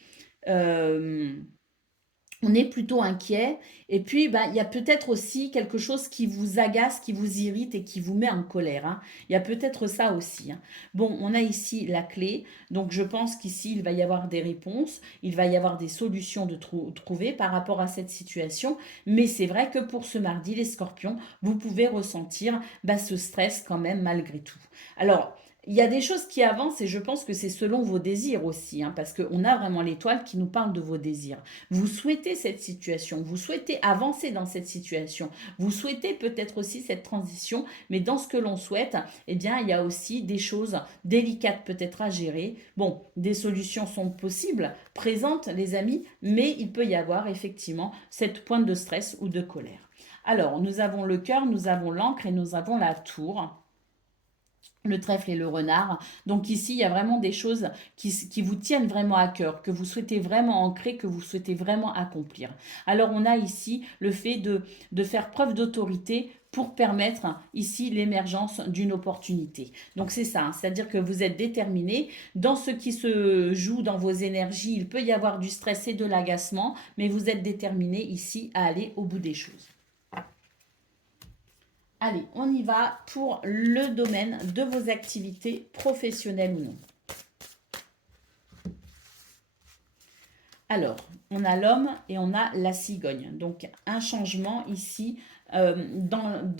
On est plutôt inquiet. Et puis, il y a peut-être aussi quelque chose qui vous agace, qui vous irrite et qui vous met en colère. Hein. Il y a peut-être ça aussi. Hein. Bon, on a ici la clé. Donc, je pense qu'ici, il va y avoir des réponses. Il va y avoir des solutions de trouver par rapport à cette situation. Mais c'est vrai que pour ce mardi, les scorpions, vous pouvez ressentir ce stress quand même malgré tout. Alors, il y a des choses qui avancent et je pense que c'est selon vos désirs aussi, hein, parce qu'on a vraiment l'étoile qui nous parle de vos désirs. Vous souhaitez cette situation, vous souhaitez avancer dans cette situation, vous souhaitez peut-être aussi cette transition, mais dans ce que l'on souhaite, eh bien, il y a aussi des choses délicates peut-être à gérer. Bon, des solutions sont possibles, présentes les amis, mais il peut y avoir effectivement cette pointe de stress ou de colère. Alors, nous avons le cœur, nous avons l'encre et nous avons la tour. Le trèfle et le renard. Donc ici, il y a vraiment des choses qui vous tiennent vraiment à cœur, que vous souhaitez vraiment ancrer, que vous souhaitez vraiment accomplir. Alors on a ici le fait de faire preuve d'autorité pour permettre ici l'émergence d'une opportunité. Donc c'est ça, hein, c'est-à-dire que vous êtes déterminé. Dans ce qui se joue dans vos énergies, il peut y avoir du stress et de l'agacement, mais vous êtes déterminé ici à aller au bout des choses. Allez, on y va pour le domaine de vos activités professionnelles ou non. Alors, on a l'homme et on a la cigogne. Donc, un changement ici dans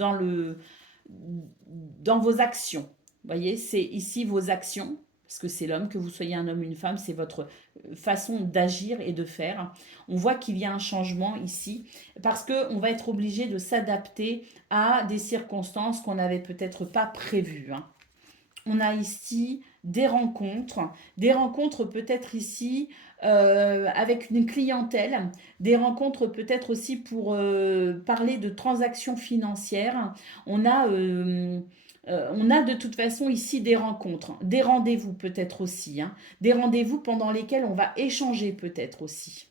vos actions. Vous voyez, c'est ici vos actions, parce que c'est l'homme, que vous soyez un homme ou une femme, c'est votre façon d'agir et de faire. On voit qu'il y a un changement ici, parce qu'on va être obligé de s'adapter à des circonstances qu'on n'avait peut-être pas prévues. Hein. On a ici des rencontres peut-être ici avec une clientèle, des rencontres peut-être aussi pour parler de transactions financières. On a de toute façon ici des rencontres, des rendez-vous peut-être aussi, hein, des rendez-vous pendant lesquels on va échanger peut-être aussi.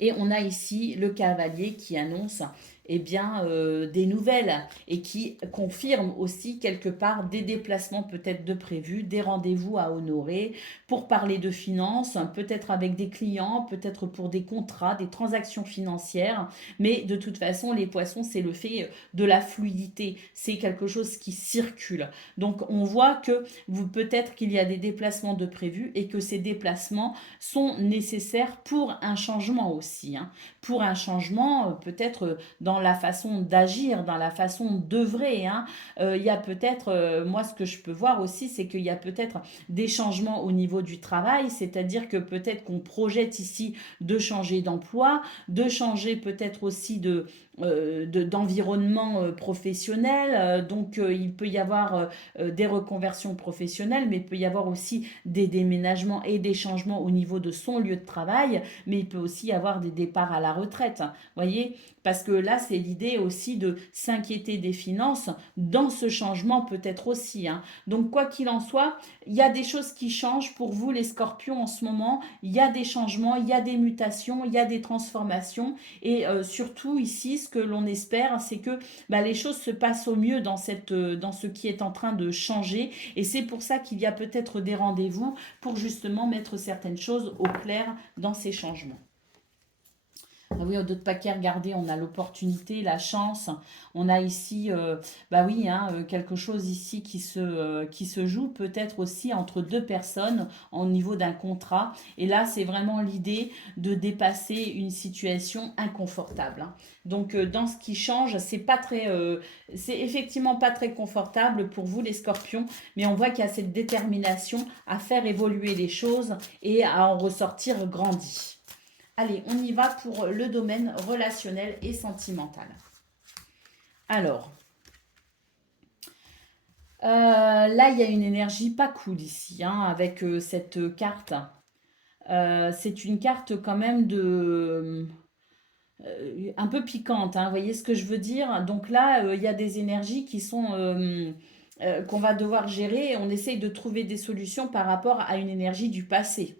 Et on a ici le cavalier qui annonce des nouvelles et qui confirme aussi quelque part des déplacements peut-être de prévus, des rendez-vous à honorer pour parler de finances, peut-être avec des clients, peut-être pour des contrats, des transactions financières. Mais de toute façon, les poissons, c'est le fait de la fluidité, c'est quelque chose qui circule. Donc on voit que peut-être qu'il y a des déplacements de prévus et que ces déplacements sont nécessaires pour un changement aussi. Hein. Pour un changement peut-être dans la façon d'agir, dans la façon d'œuvrer. Hein. Il y a peut-être, moi ce que je peux voir aussi, c'est qu'il y a peut-être des changements au niveau du travail, c'est-à-dire que peut-être qu'on projette ici de changer d'emploi, de changer peut-être aussi d'environnement professionnel. Donc, il peut y avoir des reconversions professionnelles, mais il peut y avoir aussi des déménagements et des changements au niveau de son lieu de travail, mais il peut aussi y avoir des départs à la retraite. Voyez, parce que là, c'est l'idée aussi de s'inquiéter des finances dans ce changement peut-être aussi, hein. Donc, quoi qu'il en soit, il y a des choses qui changent pour vous, les scorpions, en ce moment. Il y a des changements, il y a des mutations, il y a des transformations. Et surtout, ici, ce que l'on espère, c'est que bah, les choses se passent au mieux dans ce qui est en train de changer. Et c'est pour ça qu'il y a peut-être des rendez-vous pour justement mettre certaines choses au clair dans ces changements. Ah oui, d'autres paquets, regardez, on a l'opportunité, la chance. On a ici, bah oui, hein, quelque chose ici qui se joue peut-être aussi entre deux personnes au niveau d'un contrat. Et là, c'est vraiment l'idée de dépasser une situation inconfortable, hein. Donc, dans ce qui change, c'est effectivement pas très confortable pour vous, les scorpions, mais on voit qu'il y a cette détermination à faire évoluer les choses et à en ressortir grandi. Allez, on y va pour le domaine relationnel et sentimental. Alors, là, il y a une énergie pas cool ici, hein, avec cette carte. C'est une carte quand même un peu piquante, hein, vous voyez ce que je veux dire? Donc là, il y a des énergies qui sont... qu'on va devoir gérer et on essaye de trouver des solutions par rapport à une énergie du passé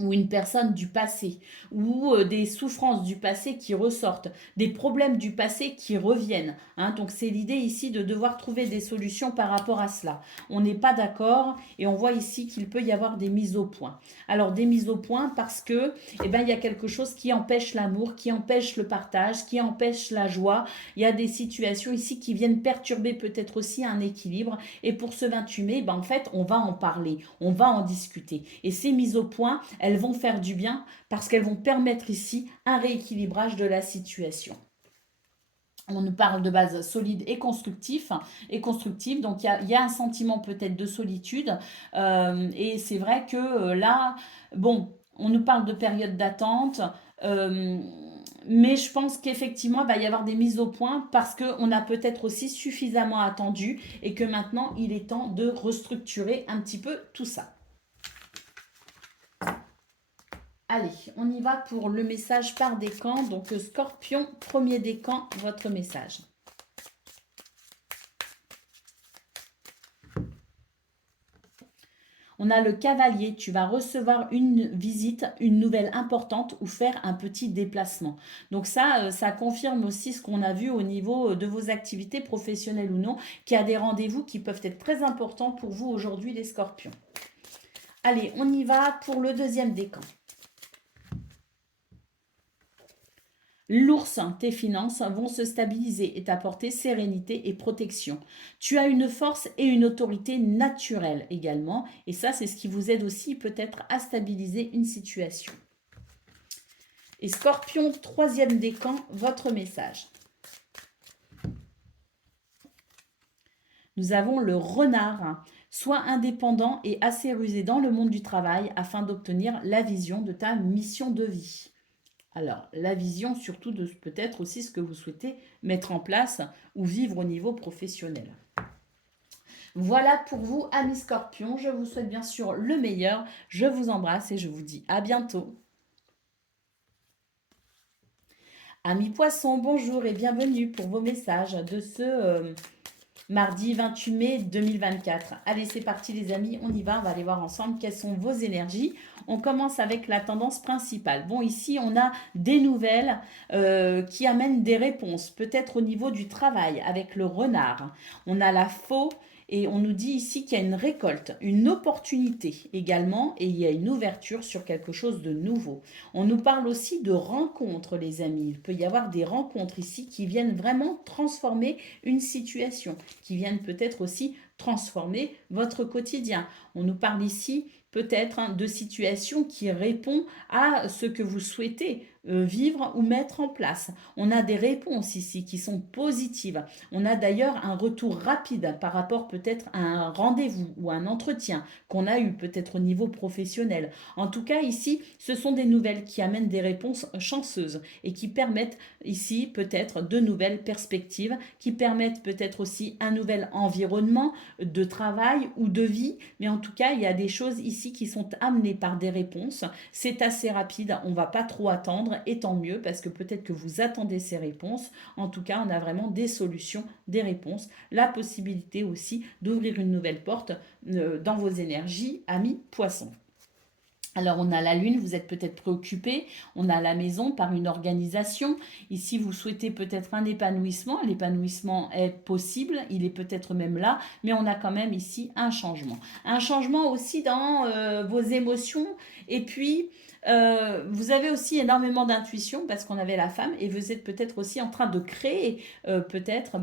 ou une personne du passé, ou des souffrances du passé qui ressortent, des problèmes du passé qui reviennent, hein. Donc c'est l'idée ici de devoir trouver des solutions par rapport à cela. On n'est pas d'accord et on voit ici qu'il peut y avoir des mises au point. Alors des mises au point parce que eh ben, il y a quelque chose qui empêche l'amour, qui empêche le partage, qui empêche la joie. Il y a des situations ici qui viennent perturber peut-être aussi un équilibre. Et pour ce 28 mai, ben, en fait, on va en parler, on va en discuter. Et ces mises au point, elles vont faire du bien parce qu'elles vont permettre ici un rééquilibrage de la situation. On nous parle de base solide et constructif, donc il y a un sentiment peut-être de solitude, et c'est vrai que là, bon, on nous parle de période d'attente, euh, mais je pense qu'effectivement, il va y avoir des mises au point parce qu'on a peut-être aussi suffisamment attendu et que maintenant, il est temps de restructurer un petit peu tout ça. Allez, on y va pour le message par décan. Donc, Scorpion, premier décan, votre message. On a le cavalier, tu vas recevoir une visite, une nouvelle importante ou faire un petit déplacement. Donc ça confirme aussi ce qu'on a vu au niveau de vos activités professionnelles ou non, qu'il y a des rendez-vous qui peuvent être très importants pour vous aujourd'hui, les scorpions. Allez, on y va pour le deuxième décan. L'ours, tes finances vont se stabiliser et t'apporter sérénité et protection. Tu as une force et une autorité naturelle également. Et ça, c'est ce qui vous aide aussi peut-être à stabiliser une situation. Et Scorpion, troisième décan, votre message. Nous avons le renard. Sois indépendant et assez rusé dans le monde du travail afin d'obtenir la vision de ta mission de vie. Alors, la vision surtout de peut-être aussi ce que vous souhaitez mettre en place ou vivre au niveau professionnel. Voilà pour vous, amis scorpions. Je vous souhaite bien sûr le meilleur. Je vous embrasse et je vous dis à bientôt. Amis poissons, bonjour et bienvenue pour vos messages de ce mardi 28 mai 2024. Allez, c'est parti les amis, on y va, on va aller voir ensemble quelles sont vos énergies. On commence avec la tendance principale. Bon, ici, on a des nouvelles qui amènent des réponses, peut-être au niveau du travail avec le renard. On a la faux et on nous dit ici qu'il y a une récolte, une opportunité également et il y a une ouverture sur quelque chose de nouveau. On nous parle aussi de rencontres, les amis. Il peut y avoir des rencontres ici qui viennent vraiment transformer une situation, qui viennent peut-être aussi transformer votre quotidien. On nous parle ici peut-être de situations qui répondent à ce que vous souhaitez vivre ou mettre en place. On a des réponses ici qui sont positives. On a d'ailleurs un retour rapide par rapport peut-être à un rendez-vous ou un entretien qu'on a eu peut-être au niveau professionnel. En tout cas, ici, ce sont des nouvelles qui amènent des réponses chanceuses et qui permettent ici peut-être de nouvelles perspectives, qui permettent peut-être aussi un nouvel environnement de travail ou de vie. Mais en tout cas, il y a des choses ici qui sont amenées par des réponses. C'est assez rapide, on ne va pas trop attendre et tant mieux parce que peut-être que vous attendez ces réponses. En tout cas, on a vraiment des solutions, des réponses, la possibilité aussi d'ouvrir une nouvelle porte dans vos énergies, amis poissons. Alors, on a la lune, vous êtes peut-être préoccupé. On a la maison par une organisation. Ici, vous souhaitez peut-être un épanouissement. L'épanouissement est possible, il est peut-être même là, mais on a quand même ici un changement. Un changement aussi dans vos émotions. Et puis, vous avez aussi énormément d'intuition parce qu'on avait la femme et vous êtes peut-être aussi en train de créer peut-être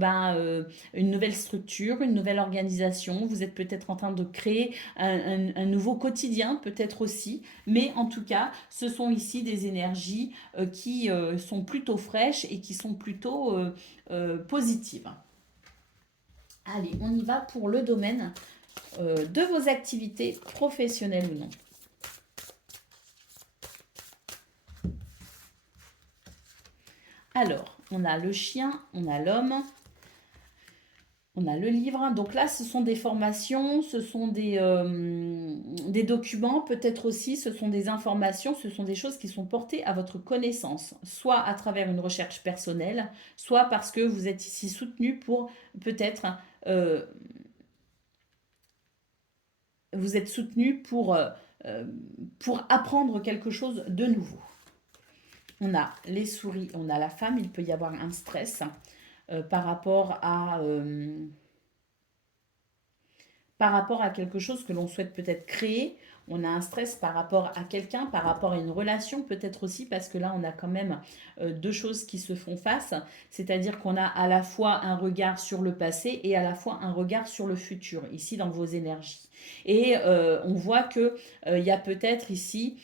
une nouvelle structure, une nouvelle organisation. Vous êtes peut-être en train de créer un nouveau quotidien, peut-être aussi. Mais en tout cas, ce sont ici des énergies qui sont plutôt fraîches et qui sont plutôt positives. Allez, on y va pour le domaine de vos activités professionnelles ou non. Alors, on a le chien, on a l'homme, on a le livre. Donc là, ce sont des formations, ce sont des documents, peut-être aussi, ce sont des informations, ce sont des choses qui sont portées à votre connaissance, soit à travers une recherche personnelle, soit parce que vous êtes ici soutenu pour peut-être... vous êtes soutenu pour apprendre quelque chose de nouveau. On a les souris, on a la femme, il peut y avoir un stress par rapport à quelque chose que l'on souhaite peut-être créer. On a un stress par rapport à quelqu'un, par rapport à une relation, peut-être aussi parce que là, on a quand même deux choses qui se font face. C'est-à-dire qu'on a à la fois un regard sur le passé et à la fois un regard sur le futur, ici dans vos énergies. Et on voit qu'il y a peut-être ici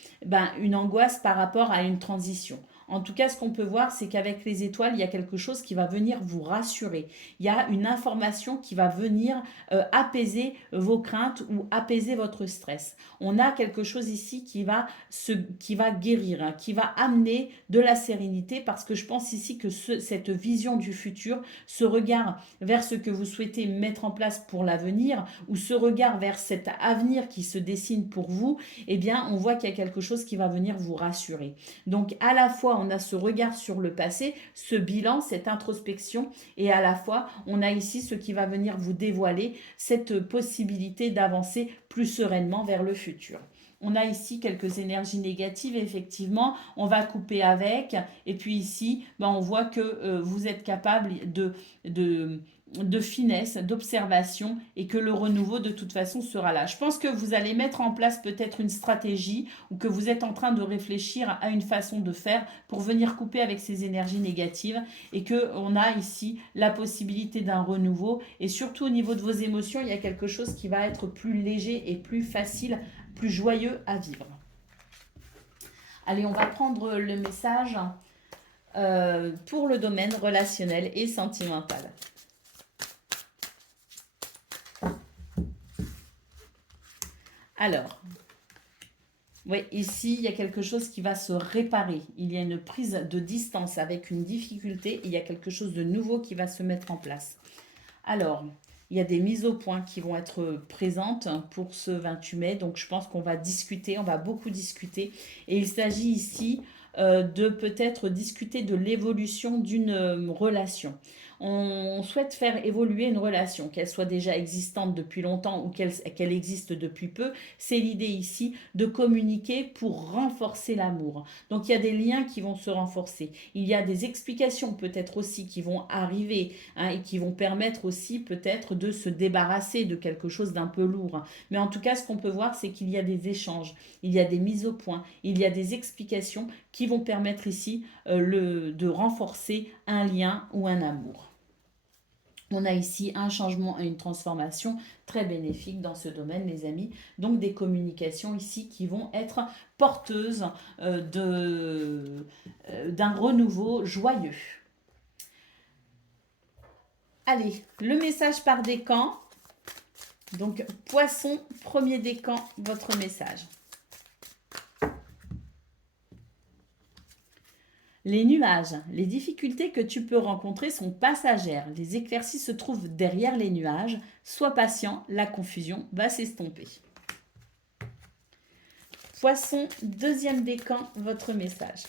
une angoisse par rapport à une transition. En tout cas, ce qu'on peut voir, c'est qu'avec les étoiles, il y a quelque chose qui va venir vous rassurer. Il y a une information qui va venir apaiser vos craintes ou apaiser votre stress. On a quelque chose ici qui va guérir, hein, qui va amener de la sérénité parce que je pense ici que cette vision du futur, ce regard vers ce que vous souhaitez mettre en place pour l'avenir ou ce regard vers cet avenir qui se dessine pour vous, eh bien, on voit qu'il y a quelque chose qui va venir vous rassurer. Donc, à la fois, on a ce regard sur le passé, ce bilan, cette introspection, et à la fois, on a ici ce qui va venir vous dévoiler cette possibilité d'avancer plus sereinement vers le futur. On a ici quelques énergies négatives, effectivement, on va couper avec, et puis ici, on voit que vous êtes capable de finesse, d'observation et que le renouveau de toute façon sera là. Je pense que vous allez mettre en place peut-être une stratégie ou que vous êtes en train de réfléchir à une façon de faire pour venir couper avec ces énergies négatives et qu'on a ici la possibilité d'un renouveau et surtout au niveau de vos émotions, il y a quelque chose qui va être plus léger et plus facile, plus joyeux à vivre. Allez, on va prendre le message pour le domaine relationnel et sentimental. Alors, oui, ici, il y a quelque chose qui va se réparer. Il y a une prise de distance avec une difficulté et il y a quelque chose de nouveau qui va se mettre en place. Alors, il y a des mises au point qui vont être présentes pour ce 28 mai. Donc, je pense qu'on va discuter, on va beaucoup discuter. Et il s'agit ici de peut-être discuter de l'évolution d'une relation. On souhaite faire évoluer une relation, qu'elle soit déjà existante depuis longtemps ou qu'elle existe depuis peu. C'est l'idée ici de communiquer pour renforcer l'amour. Donc il y a des liens qui vont se renforcer. Il y a des explications peut-être aussi qui vont arriver et qui vont permettre aussi peut-être de se débarrasser de quelque chose d'un peu lourd. Mais en tout cas, ce qu'on peut voir, c'est qu'il y a des échanges, il y a des mises au point, il y a des explications qui vont permettre ici de renforcer un lien ou un amour. On a ici un changement et une transformation très bénéfique dans ce domaine, les amis. Donc des communications ici qui vont être porteuses d'un renouveau joyeux. Allez, le message par décan. Donc, Poisson, premier décan, votre message. Les nuages, les difficultés que tu peux rencontrer sont passagères. Les éclaircies se trouvent derrière les nuages. Sois patient, la confusion va s'estomper. Poisson, deuxième décan, votre message.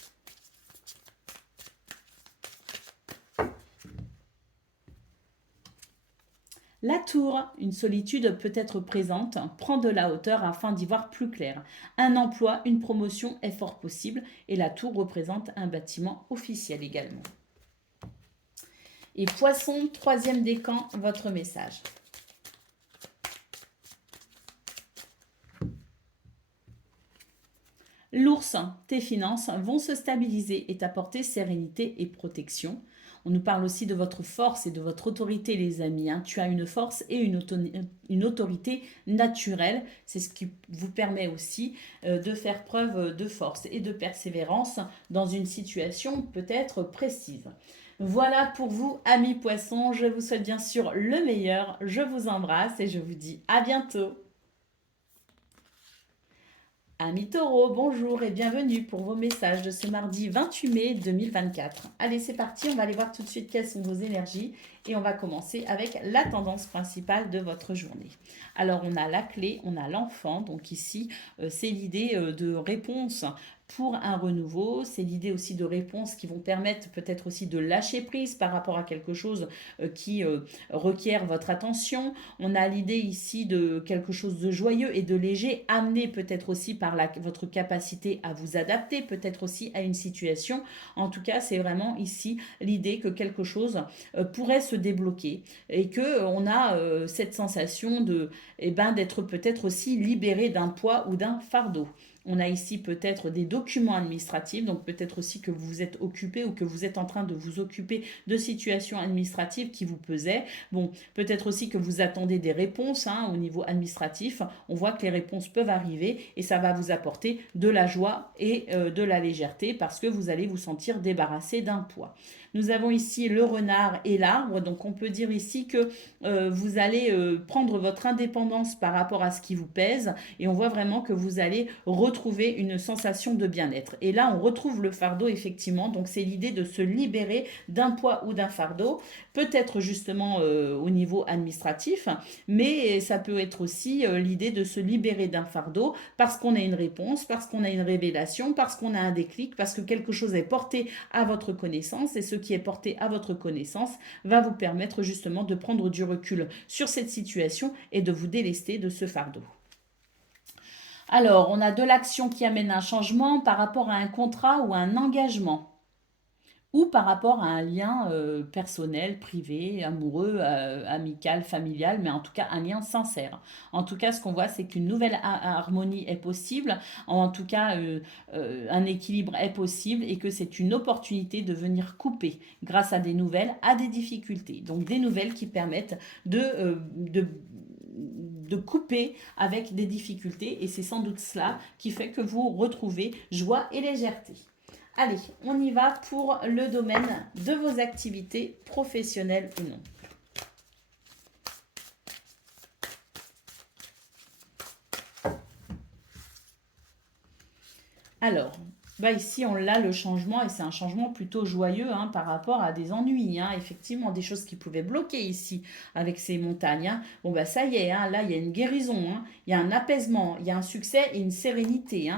La tour, une solitude peut être présente, prends de la hauteur afin d'y voir plus clair. Un emploi, une promotion est fort possible et la tour représente un bâtiment officiel également. Et Poisson, troisième décan, votre message. L'ours, tes finances vont se stabiliser et t'apporter sérénité et protection. On nous parle aussi de votre force et de votre autorité, les amis. Tu as une force et une autorité naturelle. C'est ce qui vous permet aussi de faire preuve de force et de persévérance dans une situation peut-être précise. Voilà pour vous, amis poissons. Je vous souhaite bien sûr le meilleur. Je vous embrasse et je vous dis à bientôt. Amis taureaux, bonjour et bienvenue pour vos messages de ce mardi 28 mai 2024. Allez, c'est parti, on va aller voir tout de suite quelles sont vos énergies et on va commencer avec la tendance principale de votre journée. Alors, on a la clé, on a l'enfant, donc ici, c'est l'idée de réponse pour un renouveau. C'est l'idée aussi de réponses qui vont permettre peut-être aussi de lâcher prise par rapport à quelque chose qui requiert votre attention. On a l'idée ici de quelque chose de joyeux et de léger, amené peut-être aussi par votre capacité à vous adapter, peut-être aussi à une situation. En tout cas, c'est vraiment ici l'idée que quelque chose pourrait se débloquer et que on a cette sensation d'être peut-être aussi libéré d'un poids ou d'un fardeau. On a ici peut-être des documents administratifs, donc peut-être aussi que vous vous êtes occupé ou que vous êtes en train de vous occuper de situations administratives qui vous pesaient. Bon, peut-être aussi que vous attendez des réponses au niveau administratif. On voit que les réponses peuvent arriver et ça va vous apporter de la joie et de la légèreté parce que vous allez vous sentir débarrassé d'un poids. Nous avons ici le renard et l'arbre, donc on peut dire ici que vous allez prendre votre indépendance par rapport à ce qui vous pèse et on voit vraiment que vous allez retrouver une sensation de bien-être. Et là, on retrouve le fardeau effectivement, donc c'est l'idée de se libérer d'un poids ou d'un fardeau, peut-être justement au niveau administratif, mais ça peut être aussi l'idée de se libérer d'un fardeau parce qu'on a une réponse, parce qu'on a une révélation, parce qu'on a un déclic, parce que quelque chose est porté à votre connaissance et ce qui est porté à votre connaissance va vous permettre justement de prendre du recul sur cette situation et de vous délester de ce fardeau. Alors, on a de l'action qui amène un changement par rapport à un contrat ou à un engagement ou par rapport à un lien personnel, privé, amoureux, amical, familial, mais en tout cas un lien sincère. En tout cas, ce qu'on voit, c'est qu'une nouvelle harmonie est possible, en tout cas un équilibre est possible et que c'est une opportunité de venir couper grâce à des nouvelles, à des difficultés. Donc des nouvelles qui permettent de couper avec des difficultés et c'est sans doute cela qui fait que vous retrouvez joie et légèreté. Allez, on y va pour le domaine de vos activités professionnelles ou non. Alors, ici on l'a le changement et c'est un changement plutôt joyeux par rapport à des ennuis. Effectivement, des choses qui pouvaient bloquer ici avec ces montagnes. Bon, ça y est, là il y a une guérison, il y a un apaisement, il y a un succès et une sérénité.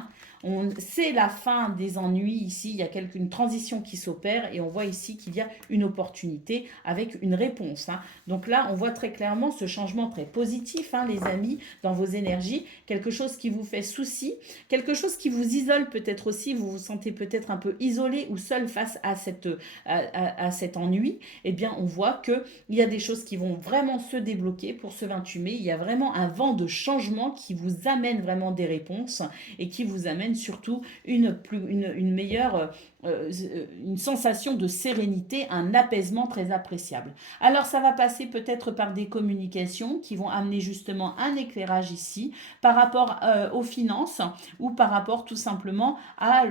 C'est la fin des ennuis ici, il y a une transition qui s'opère et on voit ici qu'il y a une opportunité avec une réponse. Donc là, on voit très clairement ce changement très positif, les amis, dans vos énergies, quelque chose qui vous fait souci, quelque chose qui vous isole peut-être aussi, vous vous sentez peut-être un peu isolé ou seul face à cet ennui. Eh bien, on voit qu'il y a des choses qui vont vraiment se débloquer pour ce 28 mai. Il y a vraiment un vent de changement qui vous amène vraiment des réponses et qui vous amène amène surtout une meilleure, une sensation de sérénité, un apaisement très appréciable. Alors ça va passer peut-être par des communications qui vont amener justement un éclairage ici par rapport aux finances ou par rapport tout simplement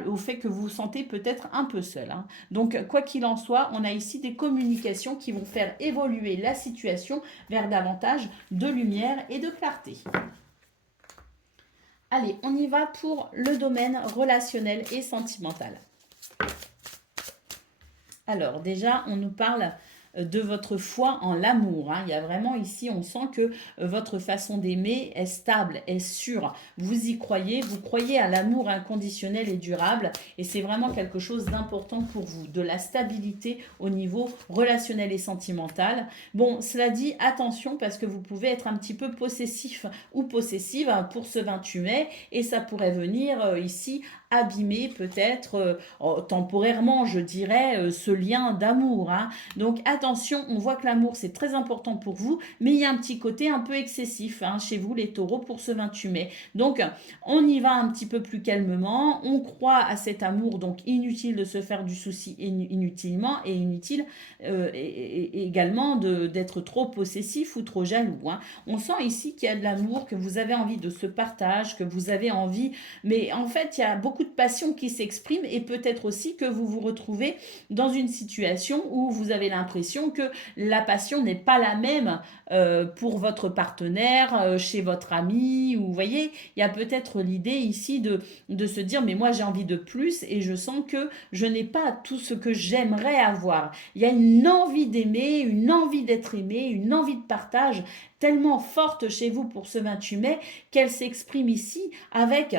au fait que vous vous sentez peut-être un peu seul, hein. Donc quoi qu'il en soit, on a ici des communications qui vont faire évoluer la situation vers davantage de lumière et de clarté. Allez, on y va pour le domaine relationnel et sentimental. Alors déjà, on nous parle de votre foi en l'amour, hein. Il y a vraiment ici, on sent que votre façon d'aimer est stable, est sûre. Vous y croyez, vous croyez à l'amour inconditionnel et durable et c'est vraiment quelque chose d'important pour vous, de la stabilité au niveau relationnel et sentimental. Bon, cela dit, attention parce que vous pouvez être un petit peu possessif ou possessive pour ce 28 mai et ça pourrait venir ici abîmer peut-être temporairement, je dirais, ce lien d'amour, hein. Donc attention, on voit que l'amour c'est très important pour vous, mais il y a un petit côté un peu excessif, hein, chez vous les taureaux pour ce 28 mai. Donc on y va un petit peu plus calmement, on croit à cet amour, donc inutile de se faire du souci inutilement et inutile également d'être trop possessif ou trop jaloux, hein. On sent ici qu'il y a de l'amour, que vous avez envie de ce partage, que vous avez envie, mais en fait il y a beaucoup de passion qui s'exprime et peut-être aussi que vous vous retrouvez dans une situation où vous avez l'impression que la passion n'est pas la même pour votre partenaire, chez votre ami, ou vous voyez, il y a peut-être l'idée ici de se dire mais moi j'ai envie de plus et je sens que je n'ai pas tout ce que j'aimerais avoir. Il y a une envie d'aimer, une envie d'être aimé, une envie de partage tellement forte chez vous pour ce 28 mai qu'elle s'exprime ici avec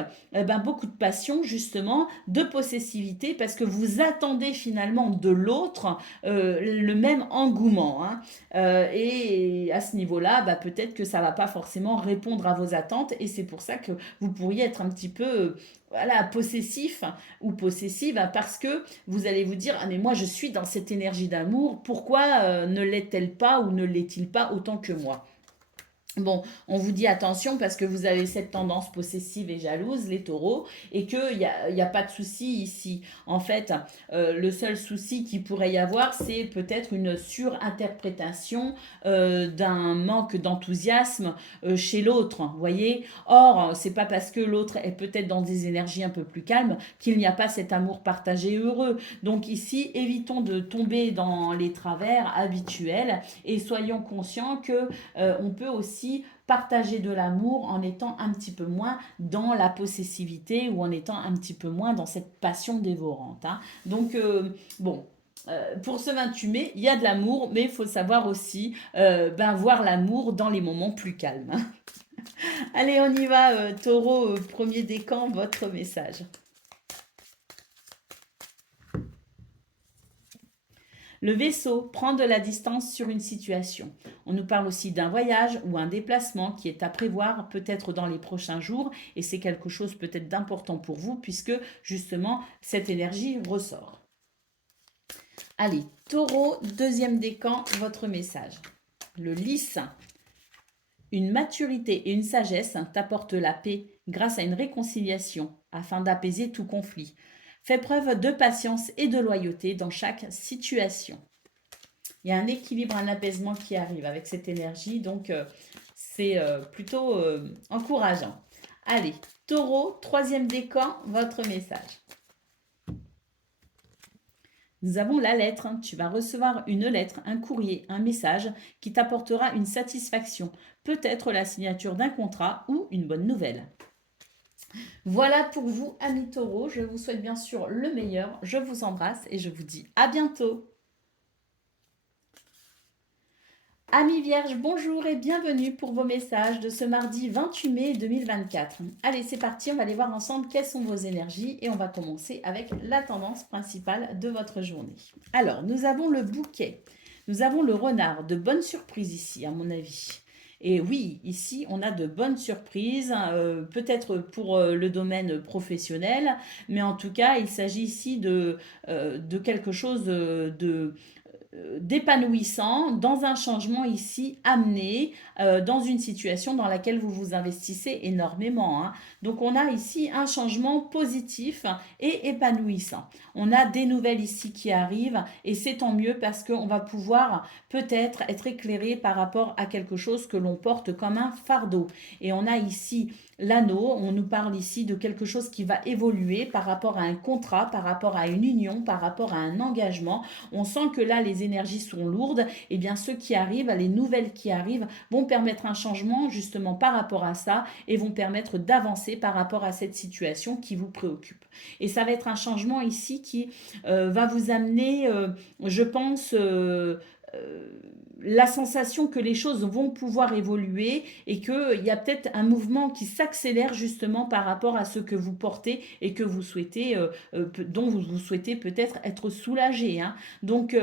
beaucoup de passion justement, de possessivité parce que vous attendez finalement de l'autre le même engouement, hein. Et à ce niveau-là, peut-être que ça ne va pas forcément répondre à vos attentes et c'est pour ça que vous pourriez être un petit peu voilà, possessif ou possessive parce que vous allez vous dire ah mais moi je suis dans cette énergie d'amour, pourquoi ne l'est-elle pas ou ne l'est-il pas autant que moi? Bon, on vous dit attention parce que vous avez cette tendance possessive et jalouse, les taureaux, et qu'il n'y a pas de souci ici. En fait, le seul souci qu'il pourrait y avoir, c'est peut-être une surinterprétation d'un manque d'enthousiasme chez l'autre, vous voyez. Or, c'est pas parce que l'autre est peut-être dans des énergies un peu plus calmes qu'il n'y a pas cet amour partagé heureux. Donc ici, évitons de tomber dans les travers habituels et soyons conscients que on peut aussi partager de l'amour en étant un petit peu moins dans la possessivité ou en étant un petit peu moins dans cette passion dévorante, hein. Donc, bon, pour ce 28 mai, il y a de l'amour, mais il faut savoir aussi voir l'amour dans les moments plus calmes, hein. Allez, on y va, taureau, premier décan, votre message. Le vaisseau prend de la distance sur une situation. On nous parle aussi d'un voyage ou un déplacement qui est à prévoir peut-être dans les prochains jours et c'est quelque chose peut-être d'important pour vous puisque justement cette énergie ressort. Allez, taureau, deuxième décan, votre message. Le lys. Une maturité et une sagesse t'apportent la paix grâce à une réconciliation afin d'apaiser tout conflit. Fais preuve de patience et de loyauté dans chaque situation. Il y a un équilibre, un apaisement qui arrive avec cette énergie, donc c'est plutôt encourageant. Allez, taureau, troisième décan, votre message. Nous avons la lettre. Tu vas recevoir une lettre, un courrier, un message qui t'apportera une satisfaction, peut-être la signature d'un contrat ou une bonne nouvelle. Voilà pour vous, amis taureaux. Je vous souhaite bien sûr le meilleur. Je vous embrasse et je vous dis à bientôt. Amis vierges, bonjour et bienvenue pour vos messages de ce mardi 28 mai 2024. Allez, c'est parti, on va aller voir ensemble quelles sont vos énergies et on va commencer avec la tendance principale de votre journée. Alors, nous avons le bouquet, nous avons le renard, de bonnes surprises ici à mon avis. Et oui, ici, on a de bonnes surprises, peut-être pour le domaine professionnel, mais en tout cas, il s'agit ici de quelque chose d'épanouissant dans un changement ici amené dans une situation dans laquelle vous vous investissez énormément, hein. Donc on a ici un changement positif et épanouissant. On a des nouvelles ici qui arrivent et c'est tant mieux parce qu'on va pouvoir peut-être être éclairé par rapport à quelque chose que l'on porte comme un fardeau. Et on a ici l'anneau, on nous parle ici de quelque chose qui va évoluer par rapport à un contrat, par rapport à une union, par rapport à un engagement. On sent que là, les énergies sont lourdes. Et bien, ceux qui arrivent, les nouvelles qui arrivent, vont permettre un changement justement par rapport à ça et vont permettre d'avancer par rapport à cette situation qui vous préoccupe. Et ça va être un changement ici qui va vous amener, je pense, la sensation que les choses vont pouvoir évoluer et qu'il y a peut-être un mouvement qui s'accélère justement par rapport à ce que vous portez et que vous souhaitez, dont vous souhaitez peut-être être soulagé, hein. Donc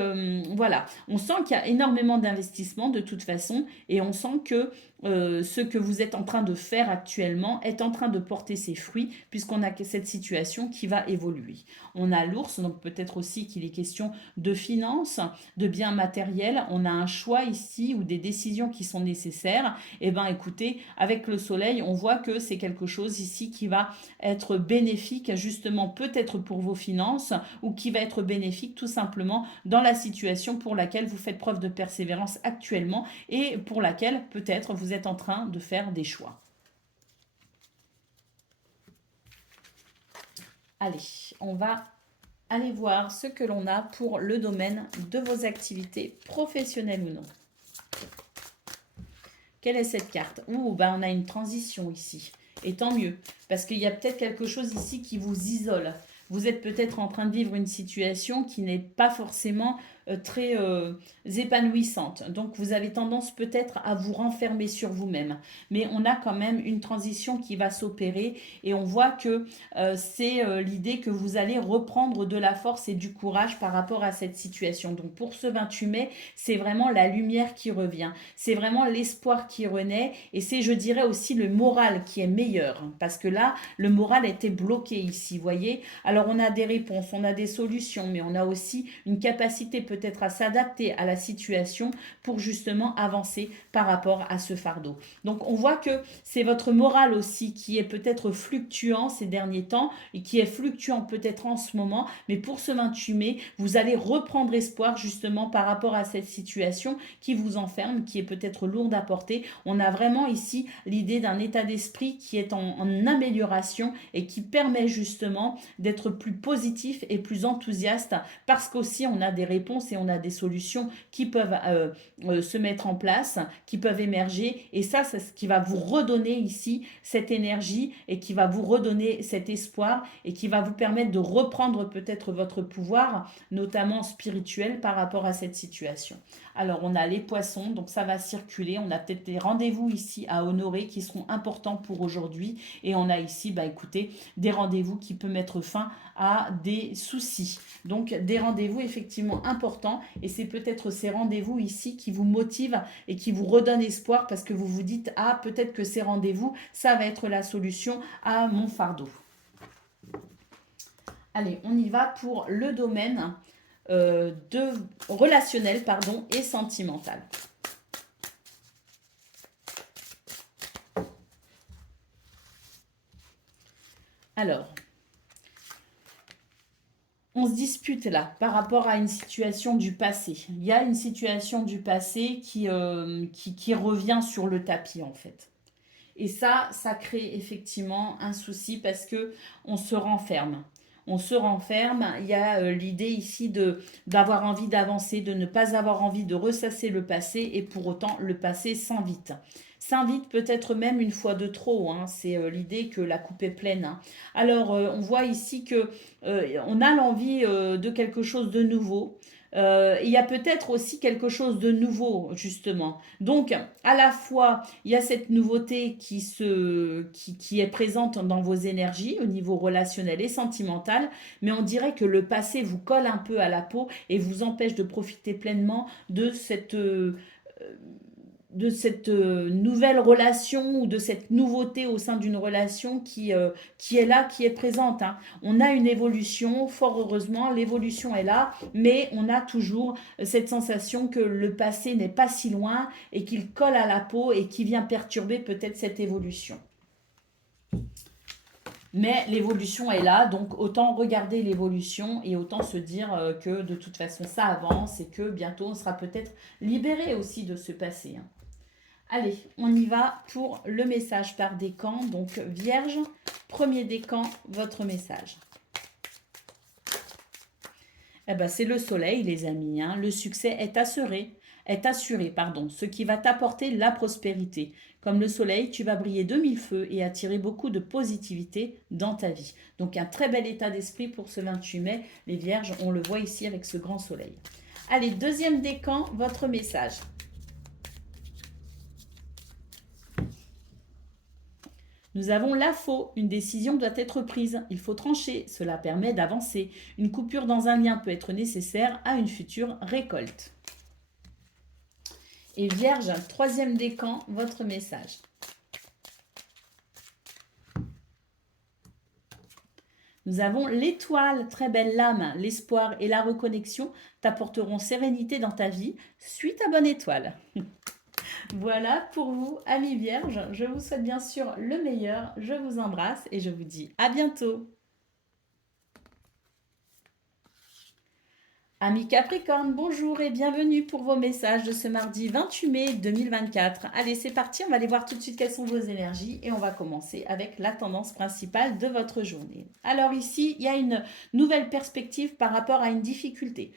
voilà, on sent qu'il y a énormément d'investissements de toute façon et on sent que ce que vous êtes en train de faire actuellement est en train de porter ses fruits puisqu'on a cette situation qui va évoluer. On a l'ours, donc peut-être aussi qu'il est question de finances, de biens matériels. On a un choix ici ou des décisions qui sont nécessaires. Eh bien écoutez, avec le soleil, on voit que c'est quelque chose ici qui va être bénéfique justement peut-être pour vos finances ou qui va être bénéfique tout simplement dans la situation pour laquelle vous faites preuve de persévérance actuellement et pour laquelle peut-être vous êtes en train de faire des choix. Allez, on va aller voir ce que l'on a pour le domaine de vos activités professionnelles ou non. Quelle est cette carte? Ouh, bah on a une transition ici. Et tant mieux, parce qu'il y a peut-être quelque chose ici qui vous isole. Vous êtes peut-être en train de vivre une situation qui n'est pas forcément très épanouissante. Donc vous avez tendance peut-être à vous renfermer sur vous-même. Mais on a quand même une transition qui va s'opérer et on voit que c'est l'idée que vous allez reprendre de la force et du courage par rapport à cette situation. Donc pour ce 28 mai, c'est vraiment la lumière qui revient. C'est vraiment l'espoir qui renaît et c'est, je dirais, aussi le moral qui est meilleur. Parce que là, le moral était bloqué ici, vous voyez. Alors on a des réponses, on a des solutions, mais on a aussi une capacité peut-être à s'adapter à la situation pour justement avancer par rapport à ce fardeau. Donc on voit que c'est votre moral aussi qui est peut-être fluctuant ces derniers temps et qui est fluctuant peut-être en ce moment, mais pour ce 28 mai, vous allez reprendre espoir justement par rapport à cette situation qui vous enferme, qui est peut-être lourde à porter. On a vraiment ici l'idée d'un état d'esprit qui est en amélioration et qui permet justement d'être plus positif et plus enthousiaste parce qu'aussi on a des réponses et on a des solutions qui peuvent se mettre en place, qui peuvent émerger et ça c'est ce qui va vous redonner ici cette énergie et qui va vous redonner cet espoir et qui va vous permettre de reprendre peut-être votre pouvoir, notamment spirituel par rapport à cette situation. Alors on a les poissons, donc ça va circuler, on a peut-être des rendez-vous ici à honorer qui seront importants pour aujourd'hui et on a ici, bah écoutez, des rendez-vous qui peuvent mettre fin à des soucis. Donc des rendez-vous effectivement importants et c'est peut-être ces rendez-vous ici qui vous motivent et qui vous redonnent espoir parce que vous vous dites ah peut-être que ces rendez-vous ça va être la solution à mon fardeau. Allez, on y va pour le domaine relationnel et sentimental. Alors, on se dispute là par rapport à une situation du passé. Il y a une situation du passé qui revient sur le tapis en fait. Et ça crée effectivement un souci parce que on se renferme. On se renferme, il y a l'idée ici d'avoir envie d'avancer, de ne pas avoir envie de ressasser le passé et pour autant le passé s'invite. S'invite peut-être même une fois de trop, hein. C'est l'idée que la coupe est pleine, hein. Alors on voit ici que on a l'envie de quelque chose de nouveau. Il y a peut-être aussi quelque chose de nouveau, justement. Donc, à la fois, il y a cette nouveauté qui est présente dans vos énergies au niveau relationnel et sentimental, mais on dirait que le passé vous colle un peu à la peau et vous empêche de profiter pleinement de nouvelle relation ou de cette nouveauté au sein d'une relation qui est là, qui est présente, hein. On a une évolution, fort heureusement, l'évolution est là, mais on a toujours cette sensation que le passé n'est pas si loin et qu'il colle à la peau et qui vient perturber peut-être cette évolution. Mais l'évolution est là, donc autant regarder l'évolution et autant se dire que de toute façon ça avance et que bientôt on sera peut-être libéré aussi de ce passé, hein. Allez, on y va pour le message par décan. Donc Vierge, premier décan, votre message. Eh ben, c'est le soleil, les amis, hein. Le succès est assuré, ce qui va t'apporter la prospérité. Comme le soleil, tu vas briller de mille feux et attirer beaucoup de positivité dans ta vie. Donc un très bel état d'esprit pour ce 28 mai. Les Vierges, on le voit ici avec ce grand soleil. Allez, deuxième décan, votre message. Nous avons la faux. Une décision doit être prise. Il faut trancher. Cela permet d'avancer. Une coupure dans un lien peut être nécessaire à une future récolte. Et Vierge, troisième décan, votre message. Nous avons l'étoile, très belle lame. L'espoir et la reconnexion t'apporteront sérénité dans ta vie. Suis ta bonne étoile. Voilà pour vous, amis Vierges. Je vous souhaite bien sûr le meilleur. Je vous embrasse et je vous dis à bientôt. Amis Capricorne, bonjour et bienvenue pour vos messages de ce mardi 28 mai 2024. Allez, c'est parti, on va aller voir tout de suite quelles sont vos énergies et on va commencer avec la tendance principale de votre journée. Alors ici, il y a une nouvelle perspective par rapport à une difficulté.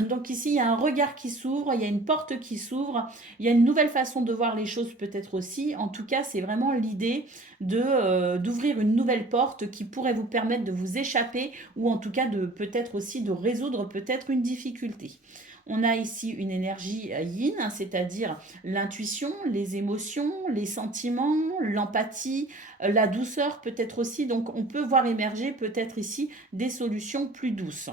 Donc ici, il y a un regard qui s'ouvre, il y a une porte qui s'ouvre, il y a une nouvelle façon de voir les choses peut-être aussi. En tout cas, c'est vraiment l'idée d'ouvrir une nouvelle porte qui pourrait vous permettre de vous échapper ou en tout cas de peut-être aussi de résoudre peut-être une difficulté. On a ici une énergie yin, hein, c'est-à-dire l'intuition, les émotions, les sentiments, l'empathie, la douceur peut-être aussi. Donc on peut voir émerger peut-être ici des solutions plus douces.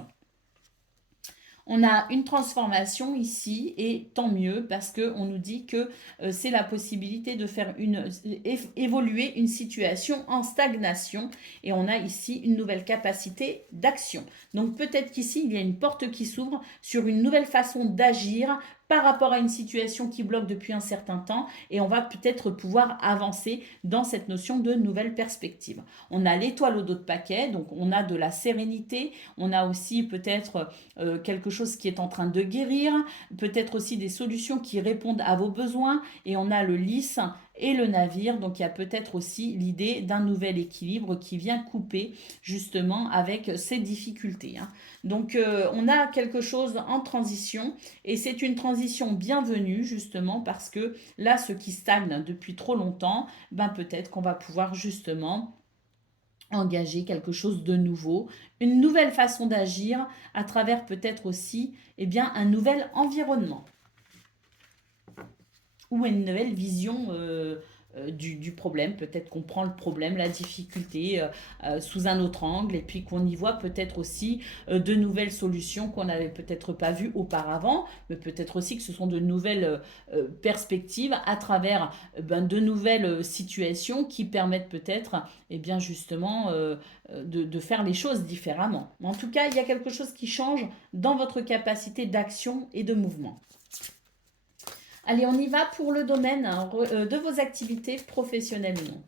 On a une transformation ici et tant mieux parce qu'on nous dit que c'est la possibilité de faire évoluer une situation en stagnation et on a ici une nouvelle capacité d'action. Donc peut-être qu'ici il y a une porte qui s'ouvre sur une nouvelle façon d'agir par rapport à une situation qui bloque depuis un certain temps et on va peut-être pouvoir avancer dans cette notion de nouvelle perspective. On a l'étoile au dos de paquet, donc on a de la sérénité, on a aussi peut-être quelque chose qui est en train de guérir, peut-être aussi des solutions qui répondent à vos besoins et on a le lys et le navire, donc il y a peut-être aussi l'idée d'un nouvel équilibre qui vient couper justement avec ces difficultés, hein. Donc on a quelque chose en transition et c'est une transition bienvenue justement parce que là ce qui stagne depuis trop longtemps, ben peut-être qu'on va pouvoir justement engager quelque chose de nouveau, une nouvelle façon d'agir à travers peut-être aussi un nouvel environnement ou une nouvelle vision du problème. Peut-être qu'on prend le problème, la difficulté sous un autre angle et puis qu'on y voit peut-être aussi de nouvelles solutions qu'on n'avait peut-être pas vues auparavant, mais peut-être aussi que ce sont de nouvelles perspectives à travers de nouvelles situations qui permettent peut-être justement de faire les choses différemment. En tout cas, il y a quelque chose qui change dans votre capacité d'action et de mouvement. Allez, on y va pour le domaine de vos activités professionnelles ou non.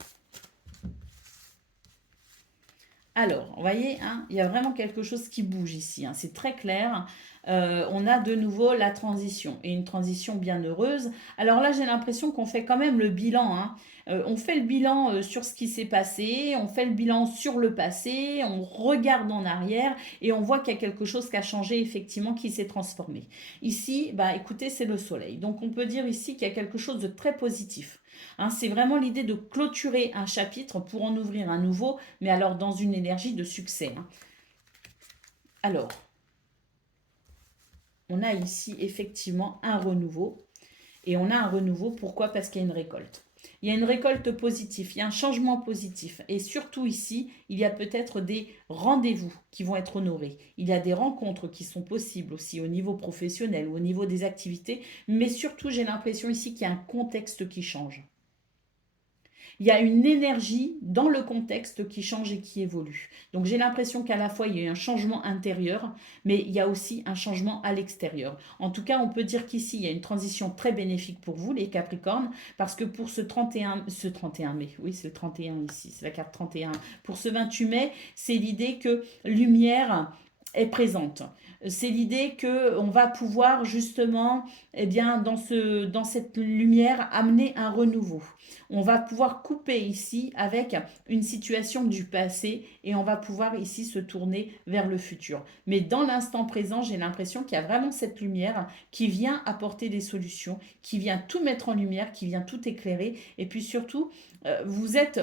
Alors, vous voyez, hein, il y a vraiment quelque chose qui bouge ici, hein, c'est très clair. On a de nouveau la transition, et une transition bien heureuse. Alors là, j'ai l'impression qu'on fait quand même le bilan, hein. On fait le bilan sur ce qui s'est passé, on fait le bilan sur le passé, on regarde en arrière, et on voit qu'il y a quelque chose qui a changé, effectivement, qui s'est transformé. Ici, bah, écoutez, c'est le soleil. Donc on peut dire ici qu'il y a quelque chose de très positif. Hein, c'est vraiment l'idée de clôturer un chapitre pour en ouvrir un nouveau, mais alors dans une énergie de succès, hein. Alors, on a ici effectivement un renouveau. Et on a un renouveau, pourquoi? Parce qu'il y a une récolte. Il y a une récolte positive, il y a un changement positif. Et surtout ici, il y a peut-être des rendez-vous qui vont être honorés. Il y a des rencontres qui sont possibles aussi au niveau professionnel ou au niveau des activités. Mais surtout, j'ai l'impression ici qu'il y a un contexte qui change. Il y a une énergie dans le contexte qui change et qui évolue. Donc j'ai l'impression qu'à la fois il y a eu un changement intérieur, mais il y a aussi un changement à l'extérieur. En tout cas, on peut dire qu'ici, il y a une transition très bénéfique pour vous, les Capricornes, parce que pour ce 31 mai, oui, c'est le 31 ici, c'est la carte 31. Pour ce 28 mai, c'est l'idée que lumière est présente. C'est l'idée que on va pouvoir justement, eh bien, dans cette lumière, amener un renouveau. On va pouvoir couper ici avec une situation du passé et on va pouvoir ici se tourner vers le futur. Mais dans l'instant présent, j'ai l'impression qu'il y a vraiment cette lumière qui vient apporter des solutions, qui vient tout mettre en lumière, qui vient tout éclairer. Et puis surtout, vous êtes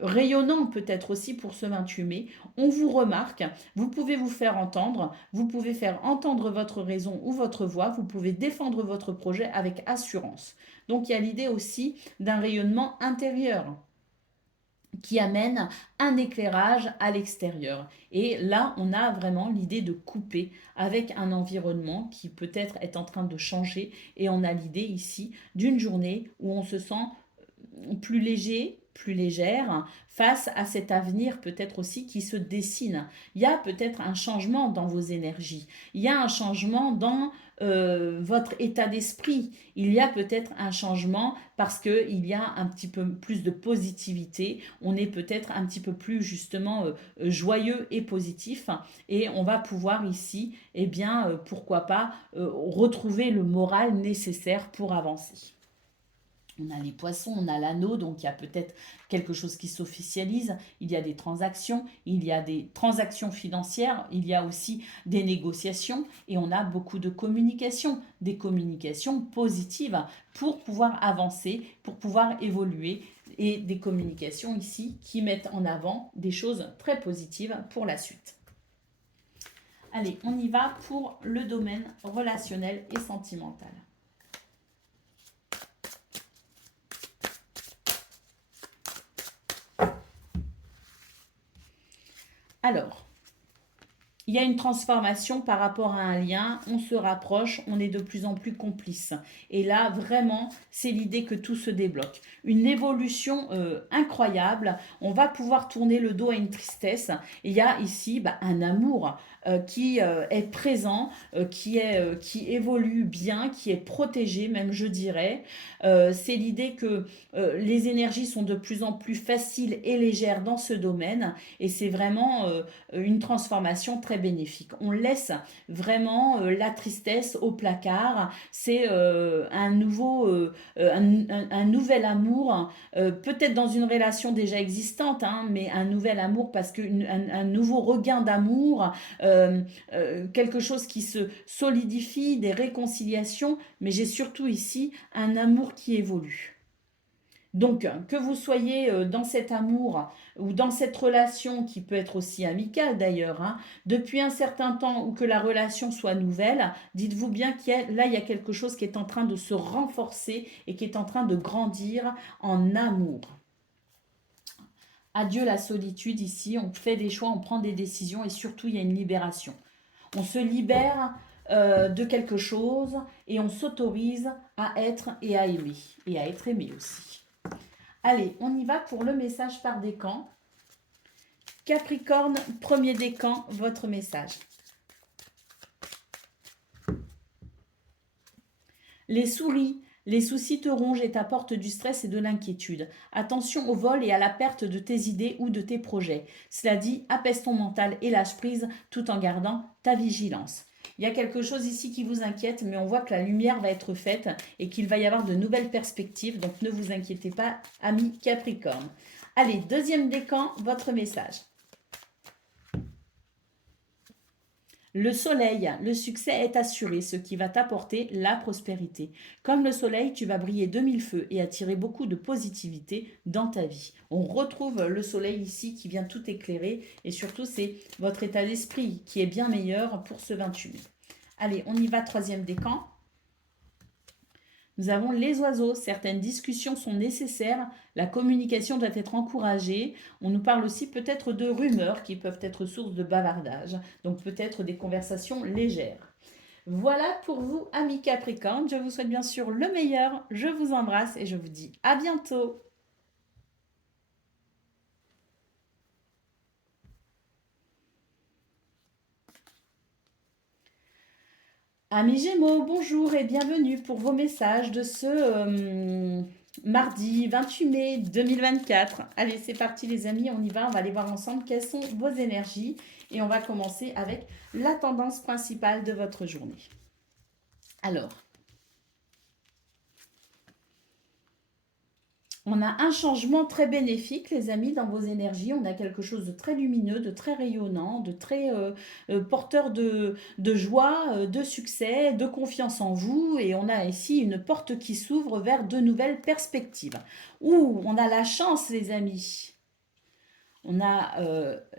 rayonnant peut-être aussi pour ce 28 mai. On vous remarque, vous pouvez vous faire entendre, vous pouvez faire entendre votre raison ou votre voix, vous pouvez défendre votre projet avec assurance. Donc il y a l'idée aussi d'un rayonnement intérieur qui amène un éclairage à l'extérieur. Et là, on a vraiment l'idée de couper avec un environnement qui peut-être est en train de changer. Et on a l'idée ici d'une journée où on se sent plus léger, plus légère face à cet avenir peut-être aussi qui se dessine. Il y a peut-être un changement dans vos énergies. Il y a un changement dans votre état d'esprit. Il y a peut-être un changement parce qu'il y a un petit peu plus de positivité. On est peut-être un petit peu plus justement joyeux et positif. Et on va pouvoir ici, eh bien, pourquoi pas, retrouver le moral nécessaire pour avancer. On a les poissons, on a l'anneau, donc il y a peut-être quelque chose qui s'officialise, il y a des transactions financières, il y a aussi des négociations et on a beaucoup de communication, des communications positives pour pouvoir avancer, pour pouvoir évoluer et des communications ici qui mettent en avant des choses très positives pour la suite. Allez, on y va pour le domaine relationnel et sentimental. Alors, il y a une transformation par rapport à un lien, on se rapproche, on est de plus en plus complices. Et là, vraiment, c'est l'idée que tout se débloque. Une évolution incroyable, on va pouvoir tourner le dos à une tristesse. Il y a ici un amour qui est présent, qui évolue bien, qui est protégé même, je dirais. C'est l'idée que les énergies sont de plus en plus faciles et légères dans ce domaine. Et c'est vraiment une transformation très bénéfique. On laisse vraiment la tristesse au placard. C'est un nouvel amour, peut-être dans une relation déjà existante, hein, mais un nouvel amour parce un nouveau regain d'amour, quelque chose qui se solidifie, des réconciliations, mais j'ai surtout ici un amour qui évolue. Donc, que vous soyez dans cet amour ou dans cette relation qui peut être aussi amicale d'ailleurs, hein, depuis un certain temps ou que la relation soit nouvelle, dites-vous bien il y a quelque chose qui est en train de se renforcer et qui est en train de grandir en amour. Adieu la solitude ici, on fait des choix, on prend des décisions et surtout il y a une libération. On se libère de quelque chose et on s'autorise à être et à aimer et à être aimé aussi. Allez, on y va pour le message par décan. Capricorne, premier décan, votre message. Les souris, les soucis te rongent et t'apportent du stress et de l'inquiétude. Attention au vol et à la perte de tes idées ou de tes projets. Cela dit, apaise ton mental et lâche prise tout en gardant ta vigilance. Il y a quelque chose ici qui vous inquiète, mais on voit que la lumière va être faite et qu'il va y avoir de nouvelles perspectives. Donc ne vous inquiétez pas, amis Capricorne. Allez, deuxième décan, votre message. Le soleil, le succès est assuré, ce qui va t'apporter la prospérité. Comme le soleil, tu vas briller de mille feux et attirer beaucoup de positivité dans ta vie. On retrouve le soleil ici qui vient tout éclairer et surtout c'est votre état d'esprit qui est bien meilleur pour ce 28 mai. Allez, on y va, troisième décan. Nous avons les oiseaux. Certaines discussions sont nécessaires. La communication doit être encouragée. On nous parle aussi peut-être de rumeurs qui peuvent être source de bavardage. Donc peut-être des conversations légères. Voilà pour vous, amis Capricorne. Je vous souhaite bien sûr le meilleur. Je vous embrasse et je vous dis à bientôt. Amis Gémeaux, bonjour et bienvenue pour vos messages de ce mardi 28 mai 2024. Allez, c'est parti les amis, on y va, on va aller voir ensemble quelles sont vos énergies et on va commencer avec la tendance principale de votre journée. Alors, on a un changement très bénéfique, les amis, dans vos énergies. On a quelque chose de très lumineux, de très rayonnant, de très porteur de joie, de succès, de confiance en vous. Et on a ici une porte qui s'ouvre vers de nouvelles perspectives. Ouh, on a la chance, les amis. On a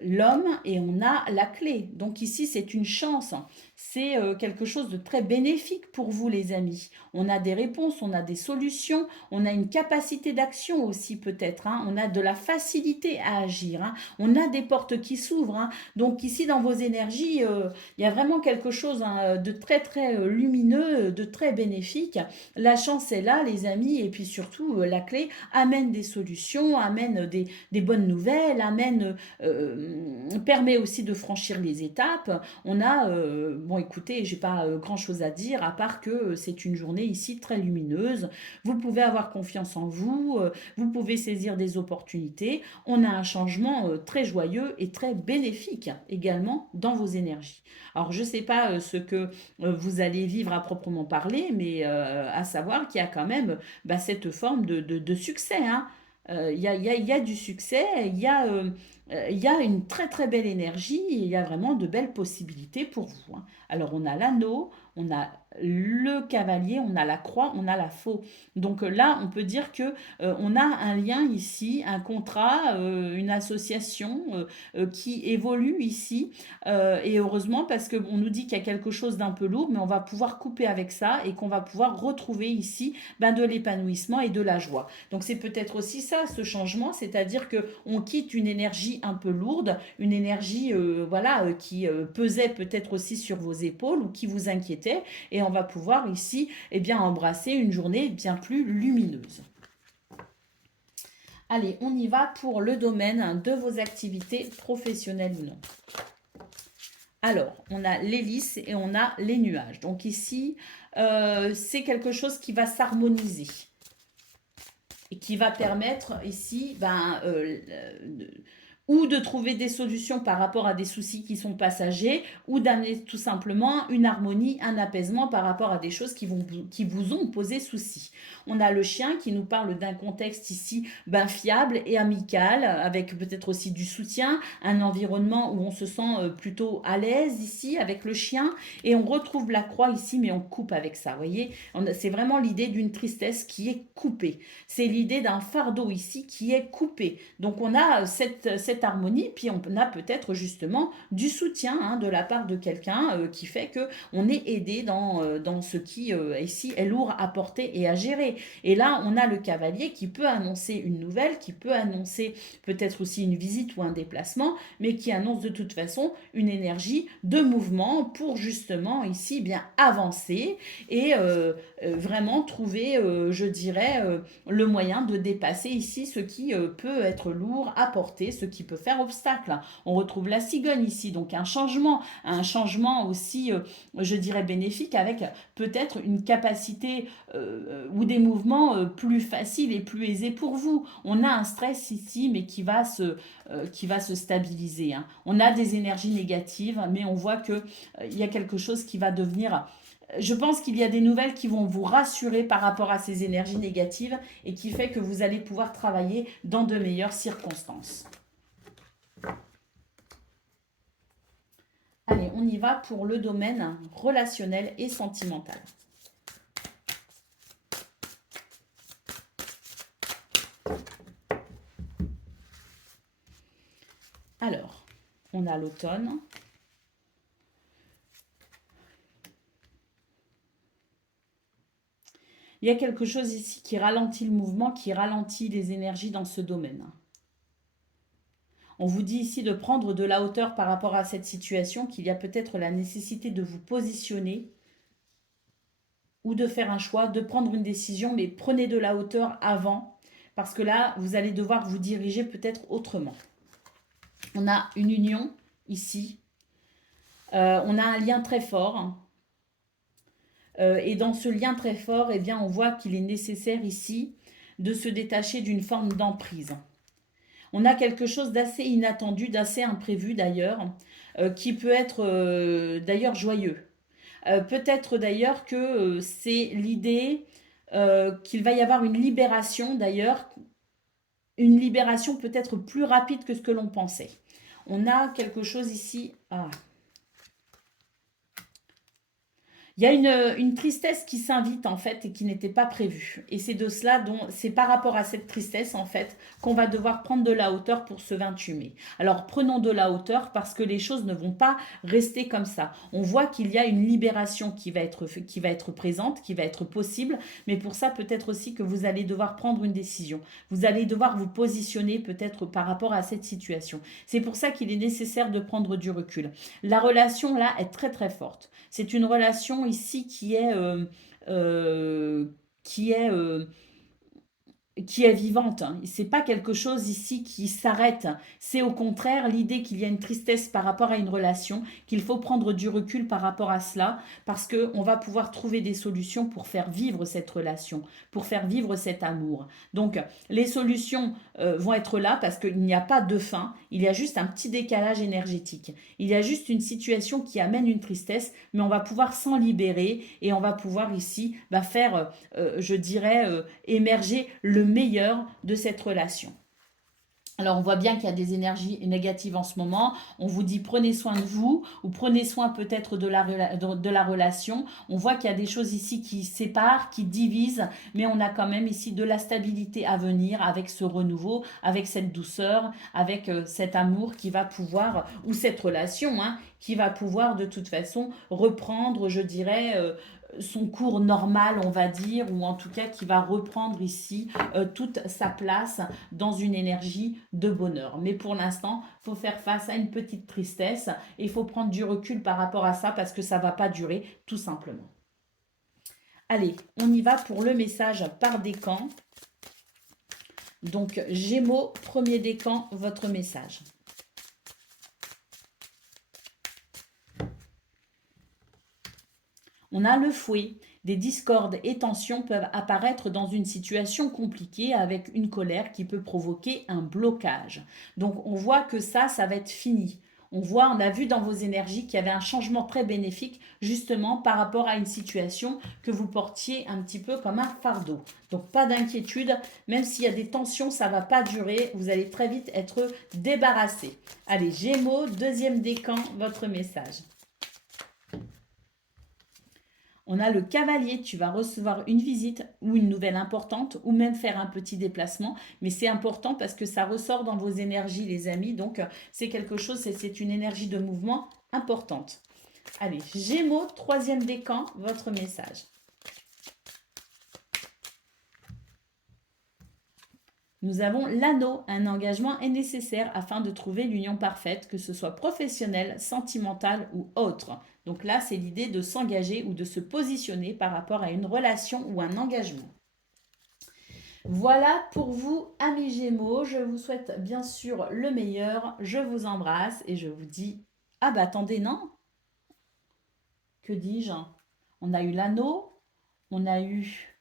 l'homme et on a la clé. Donc ici, c'est une chance. C'est quelque chose de très bénéfique pour vous, les amis. On a des réponses, on a des solutions, on a une capacité d'action aussi peut-être. Hein. On a de la facilité à agir. Hein. On a des portes qui s'ouvrent. Hein. Donc ici, dans vos énergies, il y a vraiment quelque chose hein, de très, très lumineux, de très bénéfique. La chance est là, les amis. Et puis surtout, la clé amène des solutions, amène des bonnes nouvelles, permet aussi de franchir les étapes. On a, bon écoutez, j'ai pas grand chose à dire à part que c'est une journée ici très lumineuse. Vous pouvez avoir confiance en vous, vous pouvez saisir des opportunités. On a un changement très joyeux et très bénéfique également dans vos énergies. Alors je sais pas ce que vous allez vivre à proprement parler, mais à savoir qu'il y a quand même cette forme de succès. Hein. Il y a du succès, il y a une très très belle énergie, et il y a vraiment de belles possibilités pour vous. Hein. Alors on a l'anneau, on a le cavalier, on a la croix, on a la faux. Donc là, on peut dire que on a un lien ici, un contrat, une association qui évolue ici. Et heureusement parce qu'on nous dit qu'il y a quelque chose d'un peu lourd, mais on va pouvoir couper avec ça et qu'on va pouvoir retrouver ici de l'épanouissement et de la joie. Donc c'est peut-être aussi ça, ce changement, c'est-à-dire que on quitte une énergie un peu lourde, une énergie qui pesait peut-être aussi sur vos épaules ou qui vous inquiétait, et on va pouvoir ici embrasser une journée bien plus lumineuse. Allez, on y va pour le domaine de vos activités professionnelles ou non. Alors, on a l'hélice et on a les nuages. Donc ici, c'est quelque chose qui va s'harmoniser et qui va permettre ici ou de trouver des solutions par rapport à des soucis qui sont passagers, ou d'amener tout simplement une harmonie, un apaisement par rapport à des choses qui vous ont posé souci. On a le chien qui nous parle d'un contexte ici fiable et amical, avec peut-être aussi du soutien, un environnement où on se sent plutôt à l'aise ici avec le chien, et on retrouve la croix ici, mais on coupe avec ça, vous voyez. C'est vraiment l'idée d'une tristesse qui est coupée. C'est l'idée d'un fardeau ici qui est coupé. Donc on a cette harmonie, puis on a peut-être justement du soutien de la part de quelqu'un qui fait que on est aidé dans ce qui ici est lourd à porter et à gérer. Et là, on a le cavalier qui peut annoncer une nouvelle, qui peut annoncer peut-être aussi une visite ou un déplacement, mais qui annonce de toute façon une énergie de mouvement pour justement ici avancer et vraiment trouver, je dirais, le moyen de dépasser ici ce qui peut être lourd à porter, ce qui peut faire obstacle. On retrouve la cigogne ici, donc un changement aussi, je dirais, bénéfique, avec peut-être une capacité ou des mouvements plus faciles et plus aisés pour vous. On a un stress ici, mais qui va se stabiliser. Hein. On a des énergies négatives, mais on voit qu'il y a quelque chose qui va devenir... Je pense qu'il y a des nouvelles qui vont vous rassurer par rapport à ces énergies négatives et qui fait que vous allez pouvoir travailler dans de meilleures circonstances. Allez, on y va pour le domaine relationnel et sentimental. Alors, on a l'automne. Il y a quelque chose ici qui ralentit le mouvement, qui ralentit les énergies dans ce domaine. On vous dit ici de prendre de la hauteur par rapport à cette situation, qu'il y a peut-être la nécessité de vous positionner ou de faire un choix, de prendre une décision, mais prenez de la hauteur avant, parce que là, vous allez devoir vous diriger peut-être autrement. On a une union ici, on a un lien très fort, et dans ce lien très fort, eh bien, on voit qu'il est nécessaire ici de se détacher d'une forme d'emprise. On a quelque chose d'assez inattendu, d'assez imprévu d'ailleurs, qui peut être d'ailleurs joyeux. Peut-être d'ailleurs que c'est l'idée qu'il va y avoir une libération d'ailleurs, une libération peut-être plus rapide que ce que l'on pensait. On a quelque chose ici. Ah. Il y a une tristesse qui s'invite en fait et qui n'était pas prévue. Et c'est de cela dont c'est par rapport à cette tristesse en fait qu'on va devoir prendre de la hauteur pour ce 28 mai. Alors prenons de la hauteur parce que les choses ne vont pas rester comme ça. On voit qu'il y a une libération qui va être présente, qui va être possible, mais pour ça peut-être aussi que vous allez devoir prendre une décision. Vous allez devoir vous positionner peut-être par rapport à cette situation. C'est pour ça qu'il est nécessaire de prendre du recul. La relation là est très très forte. C'est une relation ici euh, qui est, euh, qui est vivante. C'est pas quelque chose ici qui s'arrête. C'est au contraire l'idée qu'il y a une tristesse par rapport à une relation, qu'il faut prendre du recul par rapport à cela, parce que on va pouvoir trouver des solutions pour faire vivre cette relation, pour faire vivre cet amour. Donc les solutions vont être là parce qu'il n'y a pas de fin, il y a juste un petit décalage énergétique. Il y a juste une situation qui amène une tristesse, mais on va pouvoir s'en libérer et on va pouvoir ici faire, je dirais, émerger le meilleur de cette relation. Alors on voit bien qu'il y a des énergies négatives en ce moment. On vous dit prenez soin de vous ou prenez soin peut-être de la relation. On voit qu'il y a des choses ici qui séparent, qui divisent, mais on a quand même ici de la stabilité à venir avec ce renouveau, avec cette douceur, avec cet amour qui va pouvoir, ou cette relation, qui va pouvoir de toute façon reprendre, je dirais, son cours normal, on va dire, ou en tout cas qui va reprendre ici toute sa place dans une énergie de bonheur. Mais pour l'instant, il faut faire face à une petite tristesse et il faut prendre du recul par rapport à ça parce que ça ne va pas durer, tout simplement. Allez, on y va pour le message par décan. Donc, Gémeaux, premier décan, votre message. On a le fouet. Des discordes et tensions peuvent apparaître dans une situation compliquée avec une colère qui peut provoquer un blocage. Donc on voit que ça va être fini. On a vu dans vos énergies qu'il y avait un changement très bénéfique justement par rapport à une situation que vous portiez un petit peu comme un fardeau. Donc pas d'inquiétude, même s'il y a des tensions, ça ne va pas durer, vous allez très vite être débarrassé. Allez, Gémeaux, deuxième décan, votre message. On a le cavalier, tu vas recevoir une visite ou une nouvelle importante ou même faire un petit déplacement. Mais c'est important parce que ça ressort dans vos énergies, les amis. Donc, c'est quelque chose, c'est une énergie de mouvement importante. Allez, Gémeaux, troisième décan, votre message. Nous avons l'anneau. Un engagement est nécessaire afin de trouver l'union parfaite, que ce soit professionnelle, sentimentale ou autre. Donc là, c'est l'idée de s'engager ou de se positionner par rapport à une relation ou un engagement. Voilà pour vous, amis Gémeaux. Je vous souhaite bien sûr le meilleur. Je vous embrasse et je vous dis... Ah bah attendez, non? Que dis-je? On a eu l'anneau, on a eu...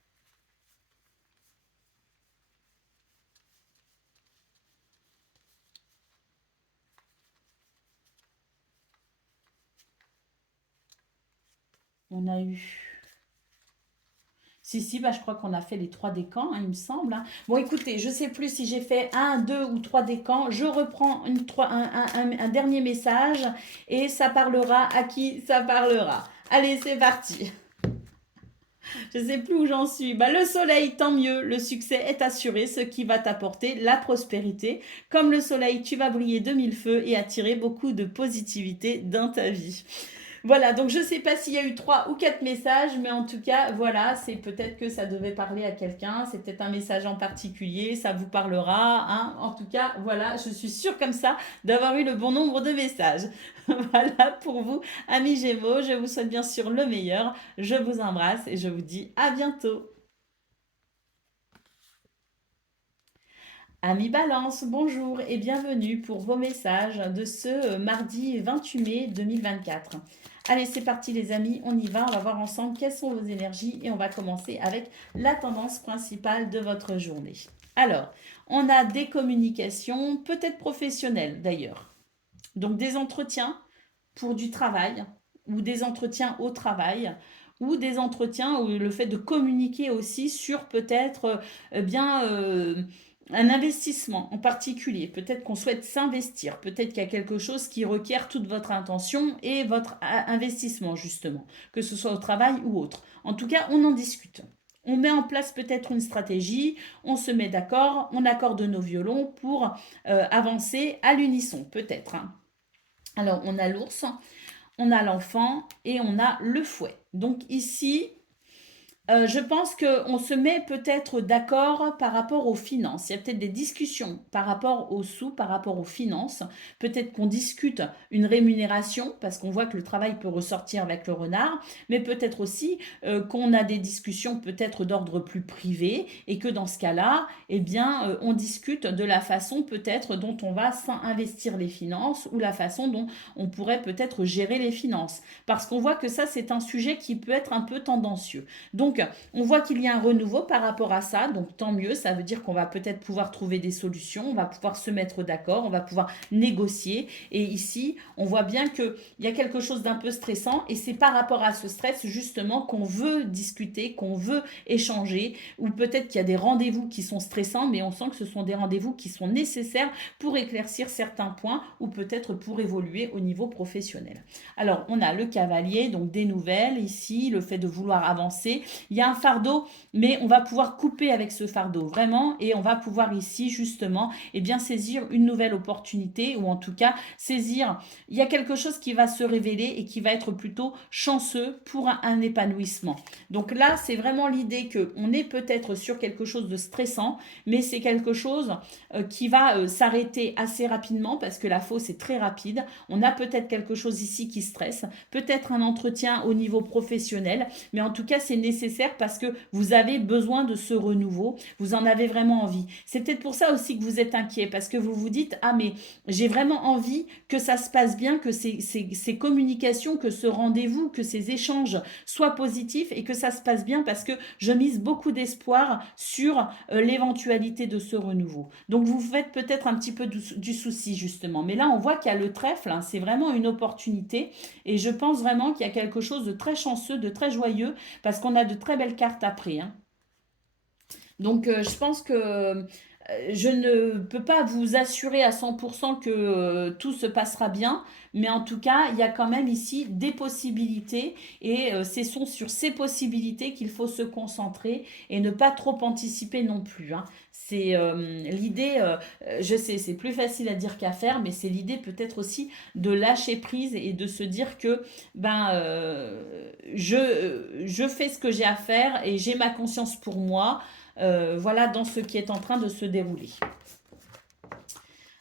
On a eu... Si, bah, je crois qu'on a fait les 3 décans, il me semble. Bon, écoutez, je ne sais plus si j'ai fait 1, 2 ou 3 décans. Je reprends un dernier message et ça parlera à qui ça parlera. Allez, c'est parti. Je ne sais plus où j'en suis. Bah, le soleil, tant mieux. Le succès est assuré, ce qui va t'apporter la prospérité. Comme le soleil, tu vas briller de mille feux et attirer beaucoup de positivité dans ta vie. Voilà, donc je ne sais pas s'il y a eu 3 ou 4 messages, mais en tout cas, voilà, c'est peut-être que ça devait parler à quelqu'un, c'est peut-être un message en particulier, ça vous parlera, hein. En tout cas, voilà, je suis sûre comme ça d'avoir eu le bon nombre de messages. Voilà pour vous, amis Gémeaux, je vous souhaite bien sûr le meilleur, je vous embrasse et je vous dis à bientôt. Amis Balance, bonjour et bienvenue pour vos messages de ce mardi 28 mai 2024. Allez, c'est parti les amis, on y va, on va voir ensemble quelles sont vos énergies et on va commencer avec la tendance principale de votre journée. Alors, on a des communications, peut-être professionnelles d'ailleurs. Donc des entretiens pour du travail ou des entretiens au travail ou des entretiens où le fait de communiquer aussi sur peut-être un investissement en particulier. Peut-être qu'on souhaite s'investir, peut-être qu'il y a quelque chose qui requiert toute votre intention et votre investissement justement, que ce soit au travail ou autre. En tout cas, on en discute. On met en place peut-être une stratégie, on se met d'accord, on accorde nos violons pour avancer à l'unisson, peut-être, hein. Alors, on a l'ours, on a l'enfant et on a le fouet. Donc ici, je pense qu'on se met peut-être d'accord par rapport aux finances. Il y a peut-être des discussions par rapport aux sous, par rapport aux finances. Peut-être qu'on discute une rémunération parce qu'on voit que le travail peut ressortir avec le renard, mais peut-être aussi qu'on a des discussions peut-être d'ordre plus privé et que dans ce cas-là, eh bien, on discute de la façon peut-être dont on va investir les finances ou la façon dont on pourrait peut-être gérer les finances. Parce qu'on voit que ça, c'est un sujet qui peut être un peu tendancieux. Donc, on voit qu'il y a un renouveau par rapport à ça, donc tant mieux, ça veut dire qu'on va peut-être pouvoir trouver des solutions, on va pouvoir se mettre d'accord, on va pouvoir négocier. Et ici, on voit bien qu'il y a quelque chose d'un peu stressant et c'est par rapport à ce stress justement qu'on veut discuter, qu'on veut échanger, ou peut-être qu'il y a des rendez-vous qui sont stressants, mais on sent que ce sont des rendez-vous qui sont nécessaires pour éclaircir certains points ou peut-être pour évoluer au niveau professionnel. Alors, on a le cavalier, donc des nouvelles ici, le fait de vouloir avancer. Il y a un fardeau, mais on va pouvoir couper avec ce fardeau, vraiment, et on va pouvoir ici, justement, eh bien, saisir une nouvelle opportunité, ou en tout cas, saisir, il y a quelque chose qui va se révéler et qui va être plutôt chanceux pour un épanouissement. Donc là, c'est vraiment l'idée qu'on est peut-être sur quelque chose de stressant, mais c'est quelque chose qui va s'arrêter assez rapidement, parce que la fausse est très rapide. On a peut-être quelque chose ici qui stresse, peut-être un entretien au niveau professionnel, mais en tout cas, c'est nécessaire parce que vous avez besoin de ce renouveau, vous en avez vraiment envie. C'est peut-être pour ça aussi que vous êtes inquiet, parce que vous vous dites, ah mais j'ai vraiment envie que ça se passe bien, que ces communications, que ce rendez-vous, que ces échanges soient positifs et que ça se passe bien parce que je mise beaucoup d'espoir sur l'éventualité de ce renouveau. Donc vous faites peut-être un petit peu du souci justement. Mais là, on voit qu'il y a le trèfle, hein, c'est vraiment une opportunité et je pense vraiment qu'il y a quelque chose de très chanceux, de très joyeux parce qu'on a de très belles cartes après, hein. Donc, je pense que je ne peux pas vous assurer à 100% que tout se passera bien, mais en tout cas, il y a quand même ici des possibilités et ce sont sur ces possibilités qu'il faut se concentrer et ne pas trop anticiper non plus, hein. C'est l'idée, je sais, c'est plus facile à dire qu'à faire, mais c'est l'idée peut-être aussi de lâcher prise et de se dire que ben, je fais ce que j'ai à faire et j'ai ma conscience pour moi. Voilà dans ce qui est en train de se dérouler.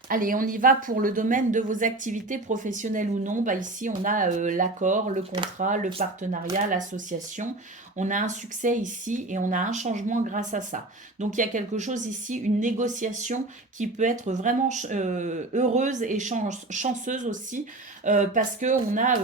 Allez, on y va pour le domaine de vos activités professionnelles ou non. Bah, ici, on a l'accord, le contrat, le partenariat, l'association. On a un succès ici et on a un changement grâce à ça. Donc, il y a quelque chose ici, une négociation qui peut être vraiment heureuse et chanceuse aussi parce qu'on a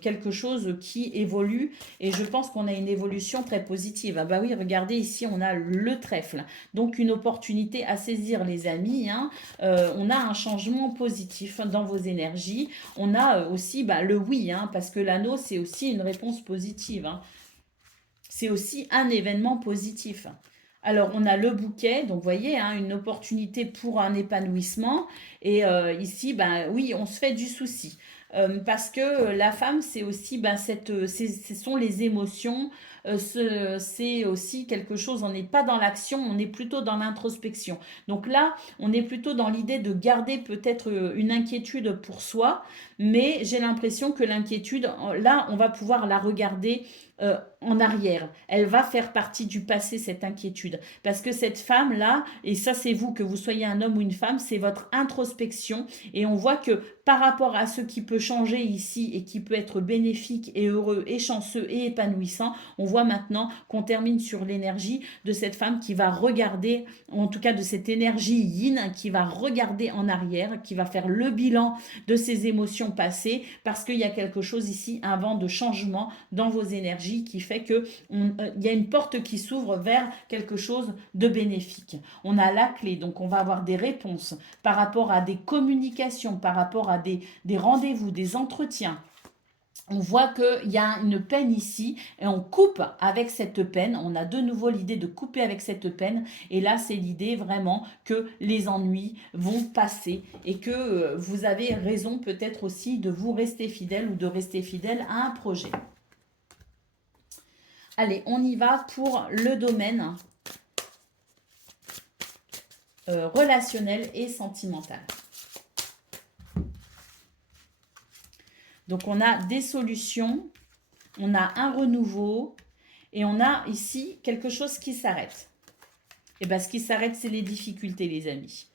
quelque chose qui évolue et je pense qu'on a une évolution très positive. Ah bah oui, regardez ici, on a le trèfle. Donc, une opportunité à saisir, les amis, hein. On a un changement positif dans vos énergies. On a aussi le oui, hein, parce que l'anneau, c'est aussi une réponse positive, hein. C'est aussi un événement positif. Alors, on a le bouquet, donc vous voyez, hein, une opportunité pour un épanouissement. Et ici, oui, on se fait du souci. Parce que la femme, c'est aussi, ce sont les émotions, c'est aussi quelque chose, on n'est pas dans l'action, on est plutôt dans l'introspection. Donc là, on est plutôt dans l'idée de garder peut-être une inquiétude pour soi, mais j'ai l'impression que l'inquiétude, là, on va pouvoir la regarder en arrière. Elle va faire partie du passé, cette inquiétude. Parce que cette femme-là, et ça c'est vous, que vous soyez un homme ou une femme, c'est votre introspection. Et on voit que par rapport à ce qui peut changer ici et qui peut être bénéfique et heureux et chanceux et épanouissant, on voit maintenant qu'on termine sur l'énergie de cette femme qui va regarder, en tout cas de cette énergie yin, qui va regarder en arrière, qui va faire le bilan de ses émotions passées, parce qu'il y a quelque chose ici, un vent de changement dans vos énergies qui fait que il y a une porte qui s'ouvre vers quelque chose de bénéfique. On a la clé, donc on va avoir des réponses par rapport à des communications, par rapport à des rendez-vous, des entretiens. On voit qu'il y a une peine ici et on coupe avec cette peine. On a de nouveau l'idée de couper avec cette peine. Et là, c'est l'idée vraiment que les ennuis vont passer et que vous avez raison peut-être aussi de vous rester fidèle ou de rester fidèle à un projet. Allez, on y va pour le domaine relationnel et sentimental. Donc, on a des solutions, on a un renouveau et on a ici quelque chose qui s'arrête. Et bien, ce qui s'arrête, c'est les difficultés, les amis.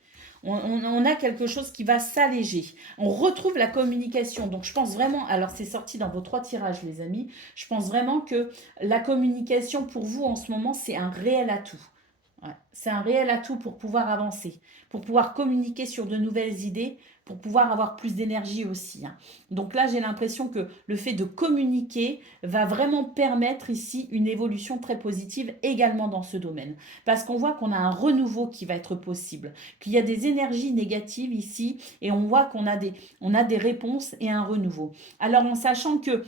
On a quelque chose qui va s'alléger. On retrouve la communication. Donc, je pense vraiment, alors c'est sorti dans vos 3 tirages, les amis, je pense vraiment que la communication, pour vous, en ce moment, c'est un réel atout. Ouais, c'est un réel atout pour pouvoir avancer, pour pouvoir communiquer sur de nouvelles idées, pour pouvoir avoir plus d'énergie aussi. Hein. Donc là, j'ai l'impression que le fait de communiquer va vraiment permettre ici une évolution très positive également dans ce domaine. Parce qu'on voit qu'on a un renouveau qui va être possible, qu'il y a des énergies négatives ici et on voit qu'on a des réponses et un renouveau. Alors en sachant que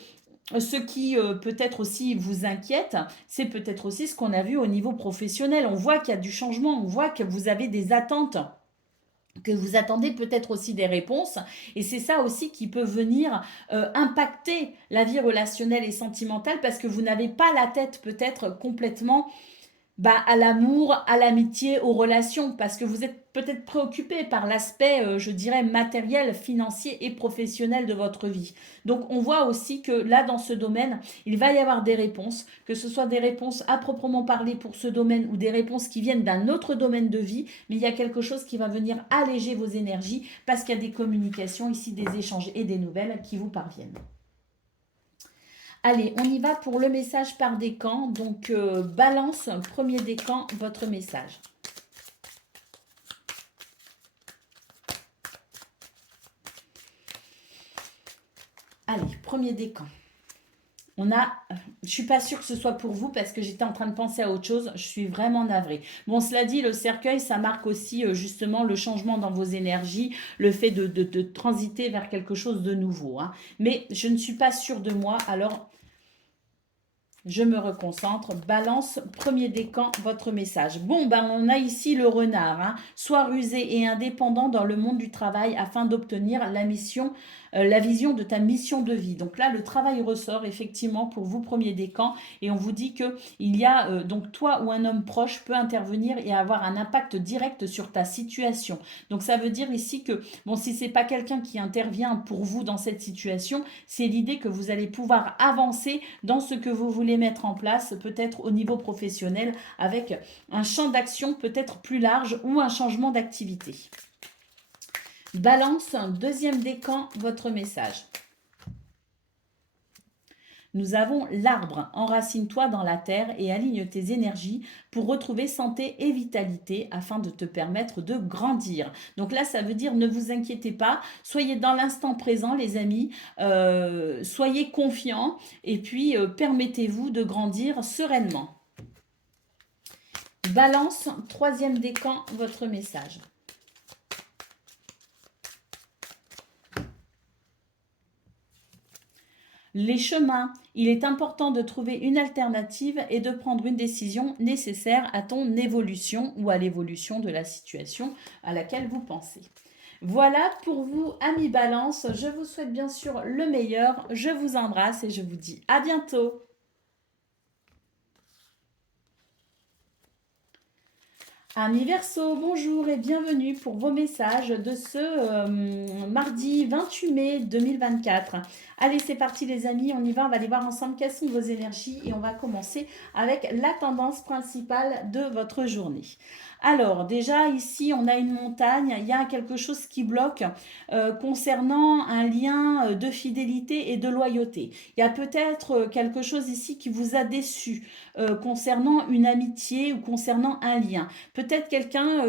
ce qui peut-être aussi vous inquiète, c'est peut-être aussi ce qu'on a vu au niveau professionnel. On voit qu'il y a du changement, on voit que vous avez des attentes, que vous attendez peut-être aussi des réponses. Et c'est ça aussi qui peut venir impacter la vie relationnelle et sentimentale parce que vous n'avez pas la tête peut-être complètement à l'amour, à l'amitié, aux relations, parce que vous êtes peut-être préoccupé par l'aspect, je dirais, matériel, financier et professionnel de votre vie. Donc, on voit aussi que là, dans ce domaine, il va y avoir des réponses, que ce soit des réponses à proprement parler pour ce domaine ou des réponses qui viennent d'un autre domaine de vie, mais il y a quelque chose qui va venir alléger vos énergies parce qu'il y a des communications ici, des échanges et des nouvelles qui vous parviennent. Allez, on y va pour le message par décan. Donc, balance, premier décan, votre message. Allez, premier décan. On a, je suis pas sûre que ce soit pour vous parce que j'étais en train de penser à autre chose. Je suis vraiment navrée. Bon, cela dit, le cercueil, ça marque aussi justement le changement dans vos énergies, le fait de transiter vers quelque chose de nouveau. Hein. Mais je ne suis pas sûre de moi. Alors, je me reconcentre. Balance, premier décan, votre message. Bon, on a ici le renard. Hein. Sois rusé et indépendant dans le monde du travail afin d'obtenir la mission, la vision de ta mission de vie. Donc là, le travail ressort effectivement pour vous, premier décan. Et on vous dit que il y a, donc toi ou un homme proche peut intervenir et avoir un impact direct sur ta situation. Donc ça veut dire ici que, bon, si c'est pas quelqu'un qui intervient pour vous dans cette situation, c'est l'idée que vous allez pouvoir avancer dans ce que vous voulez mettre en place, peut-être au niveau professionnel, avec un champ d'action peut-être plus large ou un changement d'activité. Balance, deuxième décan, votre message. Nous avons l'arbre. Enracine-toi dans la terre et aligne tes énergies pour retrouver santé et vitalité afin de te permettre de grandir. Donc là, ça veut dire ne vous inquiétez pas. Soyez dans l'instant présent, les amis. Soyez confiants et puis permettez-vous de grandir sereinement. Balance, troisième décan, votre message. Les chemins, il est important de trouver une alternative et de prendre une décision nécessaire à ton évolution ou à l'évolution de la situation à laquelle vous pensez. Voilà pour vous, amis Balance. Je vous souhaite bien sûr le meilleur. Je vous embrasse et je vous dis à bientôt. Amis Verseau, bonjour et bienvenue pour vos messages de ce mardi 28 mai 2024. Allez, c'est parti les amis, on y va, on va aller voir ensemble quelles sont vos énergies et on va commencer avec la tendance principale de votre journée. Alors, déjà ici, on a une montagne, il y a quelque chose qui bloque concernant un lien de fidélité et de loyauté. Il y a peut-être quelque chose ici qui vous a déçu concernant une amitié ou concernant un lien. Peut-être quelqu'un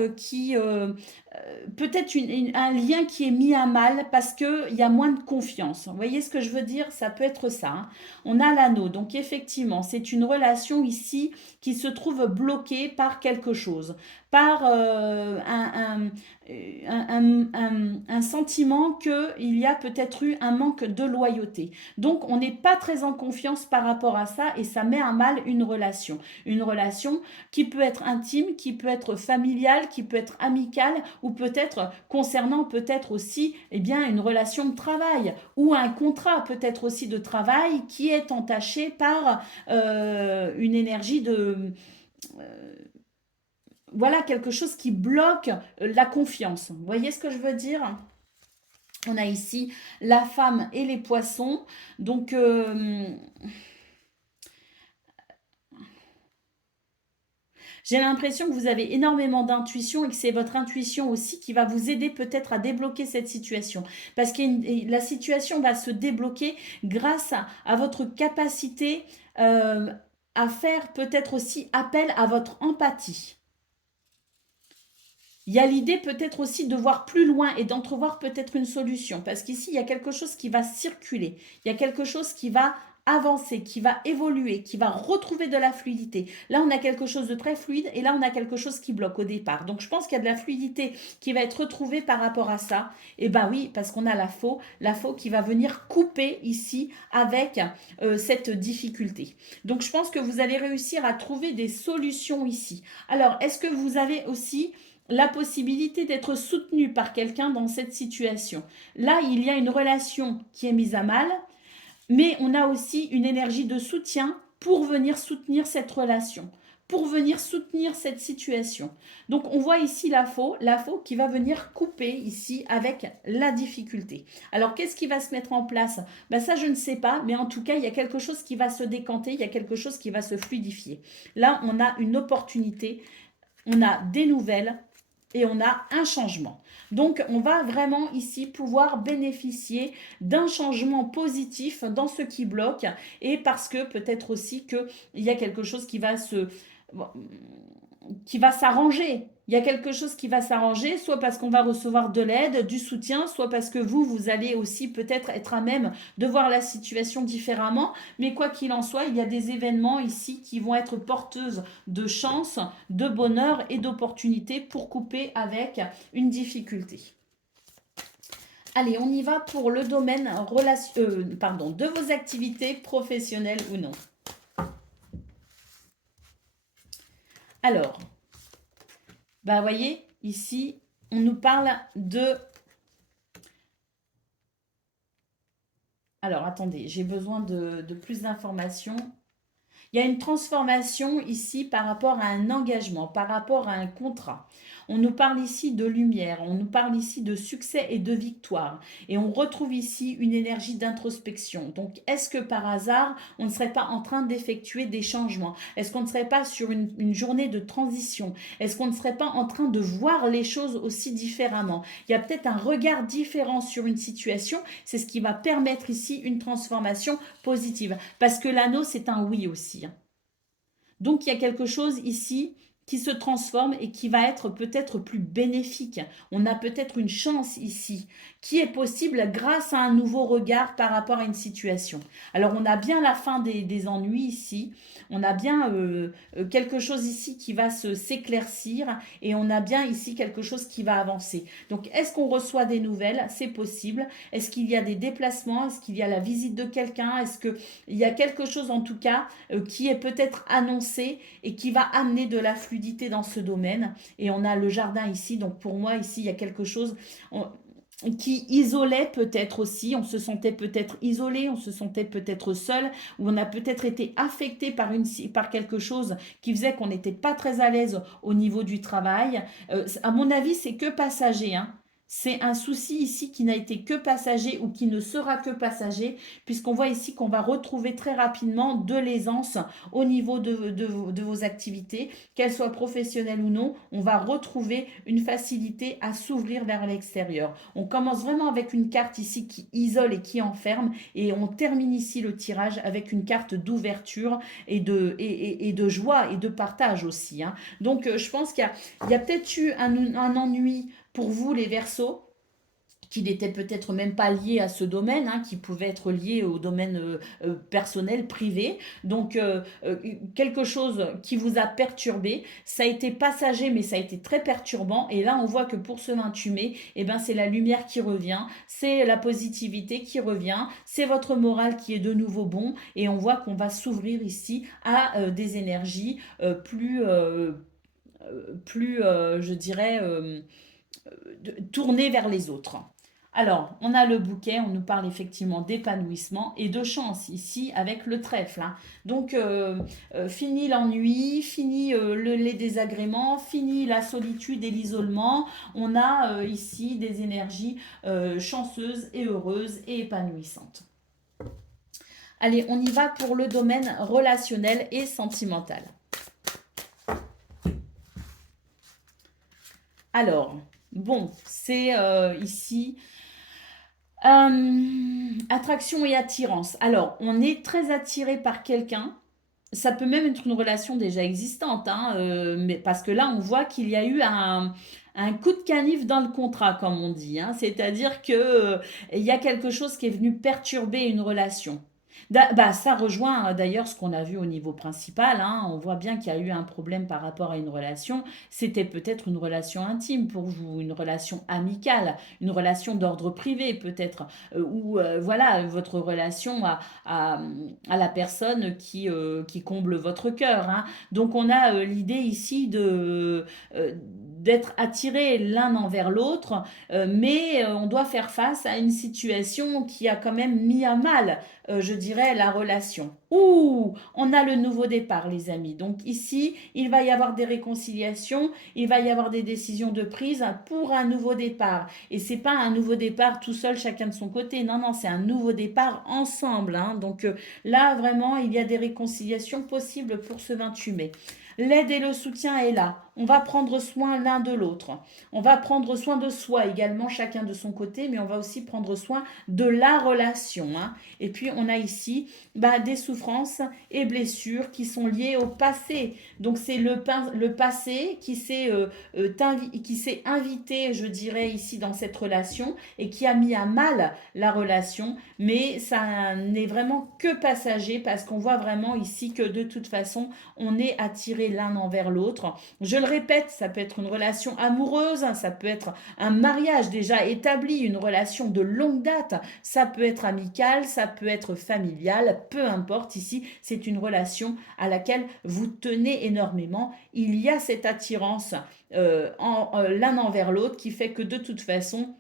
peut-être un lien qui est mis à mal parce qu'il y a moins de confiance. Vous voyez ce que je veux dire? Ça peut être ça. Hein. On a l'anneau. Donc effectivement, c'est une relation ici qui se trouve bloquée par quelque chose, par un sentiment qu'il y a peut-être eu un manque de loyauté. Donc on n'est pas très en confiance par rapport à ça et ça met à mal une relation. Une relation qui peut être intime, qui peut être familiale, qui peut être amicale ou peut-être concernant peut-être aussi eh bien, une relation de travail ou un contrat peut-être aussi de travail qui est entaché par une énergie de... voilà, quelque chose qui bloque la confiance. Vous voyez ce que je veux dire? On a ici la femme et les poissons. Donc, j'ai l'impression que vous avez énormément d'intuition et que c'est votre intuition aussi qui va vous aider peut-être à débloquer cette situation. Parce que la situation va se débloquer grâce à votre capacité à faire peut-être aussi appel à votre empathie. Il y a l'idée peut-être aussi de voir plus loin et d'entrevoir peut-être une solution. Parce qu'ici, il y a quelque chose qui va circuler. Il y a quelque chose qui va avancer, qui va évoluer, qui va retrouver de la fluidité. Là, on a quelque chose de très fluide et là, on a quelque chose qui bloque au départ. Donc, je pense qu'il y a de la fluidité qui va être retrouvée par rapport à ça. Et ben oui, parce qu'on a la faux qui va venir couper ici avec cette difficulté. Donc, je pense que vous allez réussir à trouver des solutions ici. Alors, est-ce que vous avez aussi la possibilité d'être soutenu par quelqu'un dans cette situation? Là, il y a une relation qui est mise à mal, mais on a aussi une énergie de soutien pour venir soutenir cette relation, pour venir soutenir cette situation. Donc on voit ici la faux qui va venir couper ici avec la difficulté. Alors qu'est-ce qui va se mettre en place? Ben ça je ne sais pas, mais en tout cas il y a quelque chose qui va se décanter, il y a quelque chose qui va se fluidifier. Là on a une opportunité, on a des nouvelles, et on a un changement. Donc, on va vraiment ici pouvoir bénéficier d'un changement positif dans ce qui bloque et parce que peut-être aussi qu'il y a quelque chose qui va s'arranger. Il y a quelque chose qui va s'arranger, soit parce qu'on va recevoir de l'aide, du soutien, soit parce que vous allez aussi peut-être être à même de voir la situation différemment. Mais quoi qu'il en soit, il y a des événements ici qui vont être porteuses de chance, de bonheur et d'opportunités pour couper avec une difficulté. Allez, on y va pour le domaine de vos activités professionnelles ou non. Alors, bah, voyez, ici, on nous parle de... Alors, attendez, j'ai besoin de plus d'informations. Il y a une transformation ici par rapport à un engagement, par rapport à un contrat. On nous parle ici de lumière, on nous parle ici de succès et de victoire. Et on retrouve ici une énergie d'introspection. Donc, est-ce que par hasard, on ne serait pas en train d'effectuer des changements? Est-ce qu'on ne serait pas sur une journée de transition? Est-ce qu'on ne serait pas en train de voir les choses aussi différemment? Il y a peut-être un regard différent sur une situation. C'est ce qui va permettre ici une transformation positive. Parce que l'anneau, c'est un oui aussi. Donc il y a quelque chose ici qui se transforme et qui va être peut-être plus bénéfique. On a peut-être une chance ici qui est possible grâce à un nouveau regard par rapport à une situation. Alors on a bien la fin des ennuis ici, on a bien quelque chose ici qui va s'éclaircir et on a bien ici quelque chose qui va avancer. Donc est-ce qu'on reçoit des nouvelles? C'est possible. Est-ce qu'il y a des déplacements? Est-ce qu'il y a la visite de quelqu'un? Est-ce qu'il y a quelque chose en tout cas qui est peut-être annoncé et qui va amener de la fluidité dans ce domaine? Et on a le jardin ici, donc pour moi ici il y a quelque chose... qui isolait peut-être aussi, on se sentait peut-être isolé, on se sentait peut-être seul, ou on a peut-être été affecté par quelque chose qui faisait qu'on n'était pas très à l'aise au niveau du travail. À mon avis, c'est que passager, hein. C'est un souci ici qui n'a été que passager ou qui ne sera que passager, puisqu'on voit ici qu'on va retrouver très rapidement de l'aisance au niveau de vos activités, qu'elles soient professionnelles ou non. On va retrouver une facilité à s'ouvrir vers l'extérieur. On commence vraiment avec une carte ici qui isole et qui enferme, et on termine ici le tirage avec une carte d'ouverture et de joie et de partage aussi, hein. Donc je pense qu'il y a peut-être eu un ennui pour vous les Verseaux, qui n'était peut-être même pas lié à ce domaine, hein, qui pouvait être lié au domaine personnel, privé. Donc, quelque chose qui vous a perturbé, ça a été passager, mais ça a été très perturbant. Et là, on voit que pour ce 28 mai, eh ben, c'est la lumière qui revient, c'est la positivité qui revient, c'est votre morale qui est de nouveau bon. Et on voit qu'on va s'ouvrir ici à des énergies je dirais, tournées vers les autres. Alors, on a le bouquet, on nous parle effectivement d'épanouissement et de chance ici avec le trèfle, hein. Donc, fini l'ennui, fini les désagréments, fini la solitude et l'isolement. On a ici des énergies chanceuses et heureuses et épanouissantes. Allez, on y va pour le domaine relationnel et sentimental. Alors, bon, c'est ici attraction et attirance. Alors, on est très attiré par quelqu'un. Ça peut même être une relation déjà existante, hein, mais parce que là, on voit qu'il y a eu un coup de canif dans le contrat, comme on dit, hein. C'est-à-dire que il y a quelque chose qui est venu perturber une relation. Bah, ça rejoint d'ailleurs ce qu'on a vu au niveau principal, hein. On voit bien qu'il y a eu un problème par rapport à une relation. C'était peut-être une relation intime pour vous, une relation amicale, une relation d'ordre privé peut-être, ou voilà, votre relation à, à la personne qui comble votre cœur, hein. Donc on a l'idée ici d'être attiré l'un envers l'autre, mais on doit faire face à une situation qui a quand même mis à mal, je dirais, la relation. Ouh, on a le nouveau départ, les amis. Donc ici, il va y avoir des réconciliations, il va y avoir des décisions de prise pour un nouveau départ. Et c'est pas un nouveau départ tout seul, chacun de son côté. Non, non, c'est un nouveau départ ensemble, hein. Donc là, vraiment, il y a des réconciliations possibles pour ce 28 mai. L'aide et le soutien est là. On va prendre soin l'un de l'autre. On va prendre soin de soi également, chacun de son côté, mais on va aussi prendre soin de la relation, hein. Et puis, on a ici des souffrances et blessures qui sont liées au passé. Donc, c'est le passé qui s'est invité, je dirais, ici dans cette relation et qui a mis à mal la relation. Mais ça n'est vraiment que passager parce qu'on voit vraiment ici que de toute façon, on est attiré l'un envers l'autre. Je le répète, ça peut être une relation amoureuse, ça peut être un mariage déjà établi, une relation de longue date, ça peut être amical, ça peut être familial, peu importe. Ici, c'est une relation à laquelle vous tenez énormément. Il y a cette attirance l'un envers l'autre qui fait que de toute façon,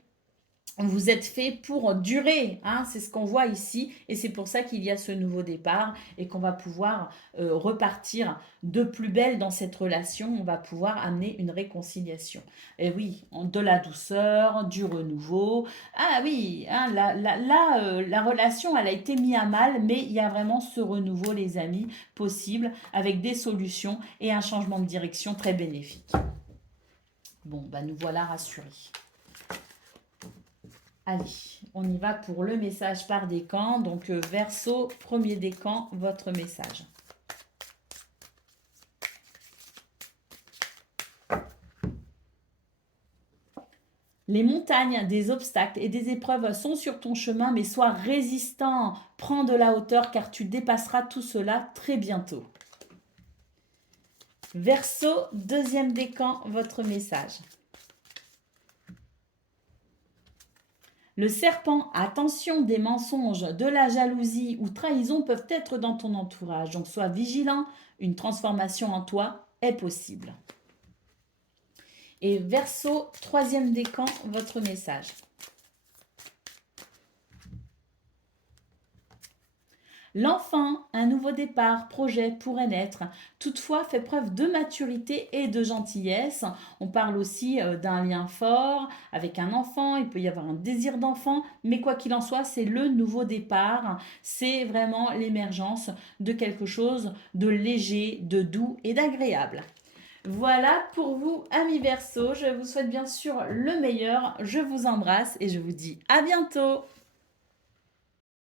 vous êtes fait pour durer, hein, c'est ce qu'on voit ici, et c'est pour ça qu'il y a ce nouveau départ et qu'on va pouvoir repartir de plus belle dans cette relation, on va pouvoir amener une réconciliation. Et oui, de la douceur, du renouveau. Ah oui, hein, la relation, elle a été mise à mal, mais il y a vraiment ce renouveau, les amis, possible, avec des solutions et un changement de direction très bénéfique. Bon, nous voilà rassurés. Allez, on y va pour le message par décan. Donc, Verseau, premier décan, votre message. Les montagnes, des obstacles et des épreuves sont sur ton chemin, mais sois résistant. Prends de la hauteur car tu dépasseras tout cela très bientôt. Verseau, deuxième décan, votre message. Le serpent, attention, des mensonges, de la jalousie ou trahison peuvent être dans ton entourage. Donc sois vigilant, une transformation en toi est possible. Et Verseau, troisième décan, votre message. L'enfant, un nouveau départ, projet pourrait naître. Toutefois, fait preuve de maturité et de gentillesse. On parle aussi d'un lien fort avec un enfant. Il peut y avoir un désir d'enfant. Mais quoi qu'il en soit, c'est le nouveau départ. C'est vraiment l'émergence de quelque chose de léger, de doux et d'agréable. Voilà pour vous, amis Verseau. Je vous souhaite bien sûr le meilleur. Je vous embrasse et je vous dis à bientôt.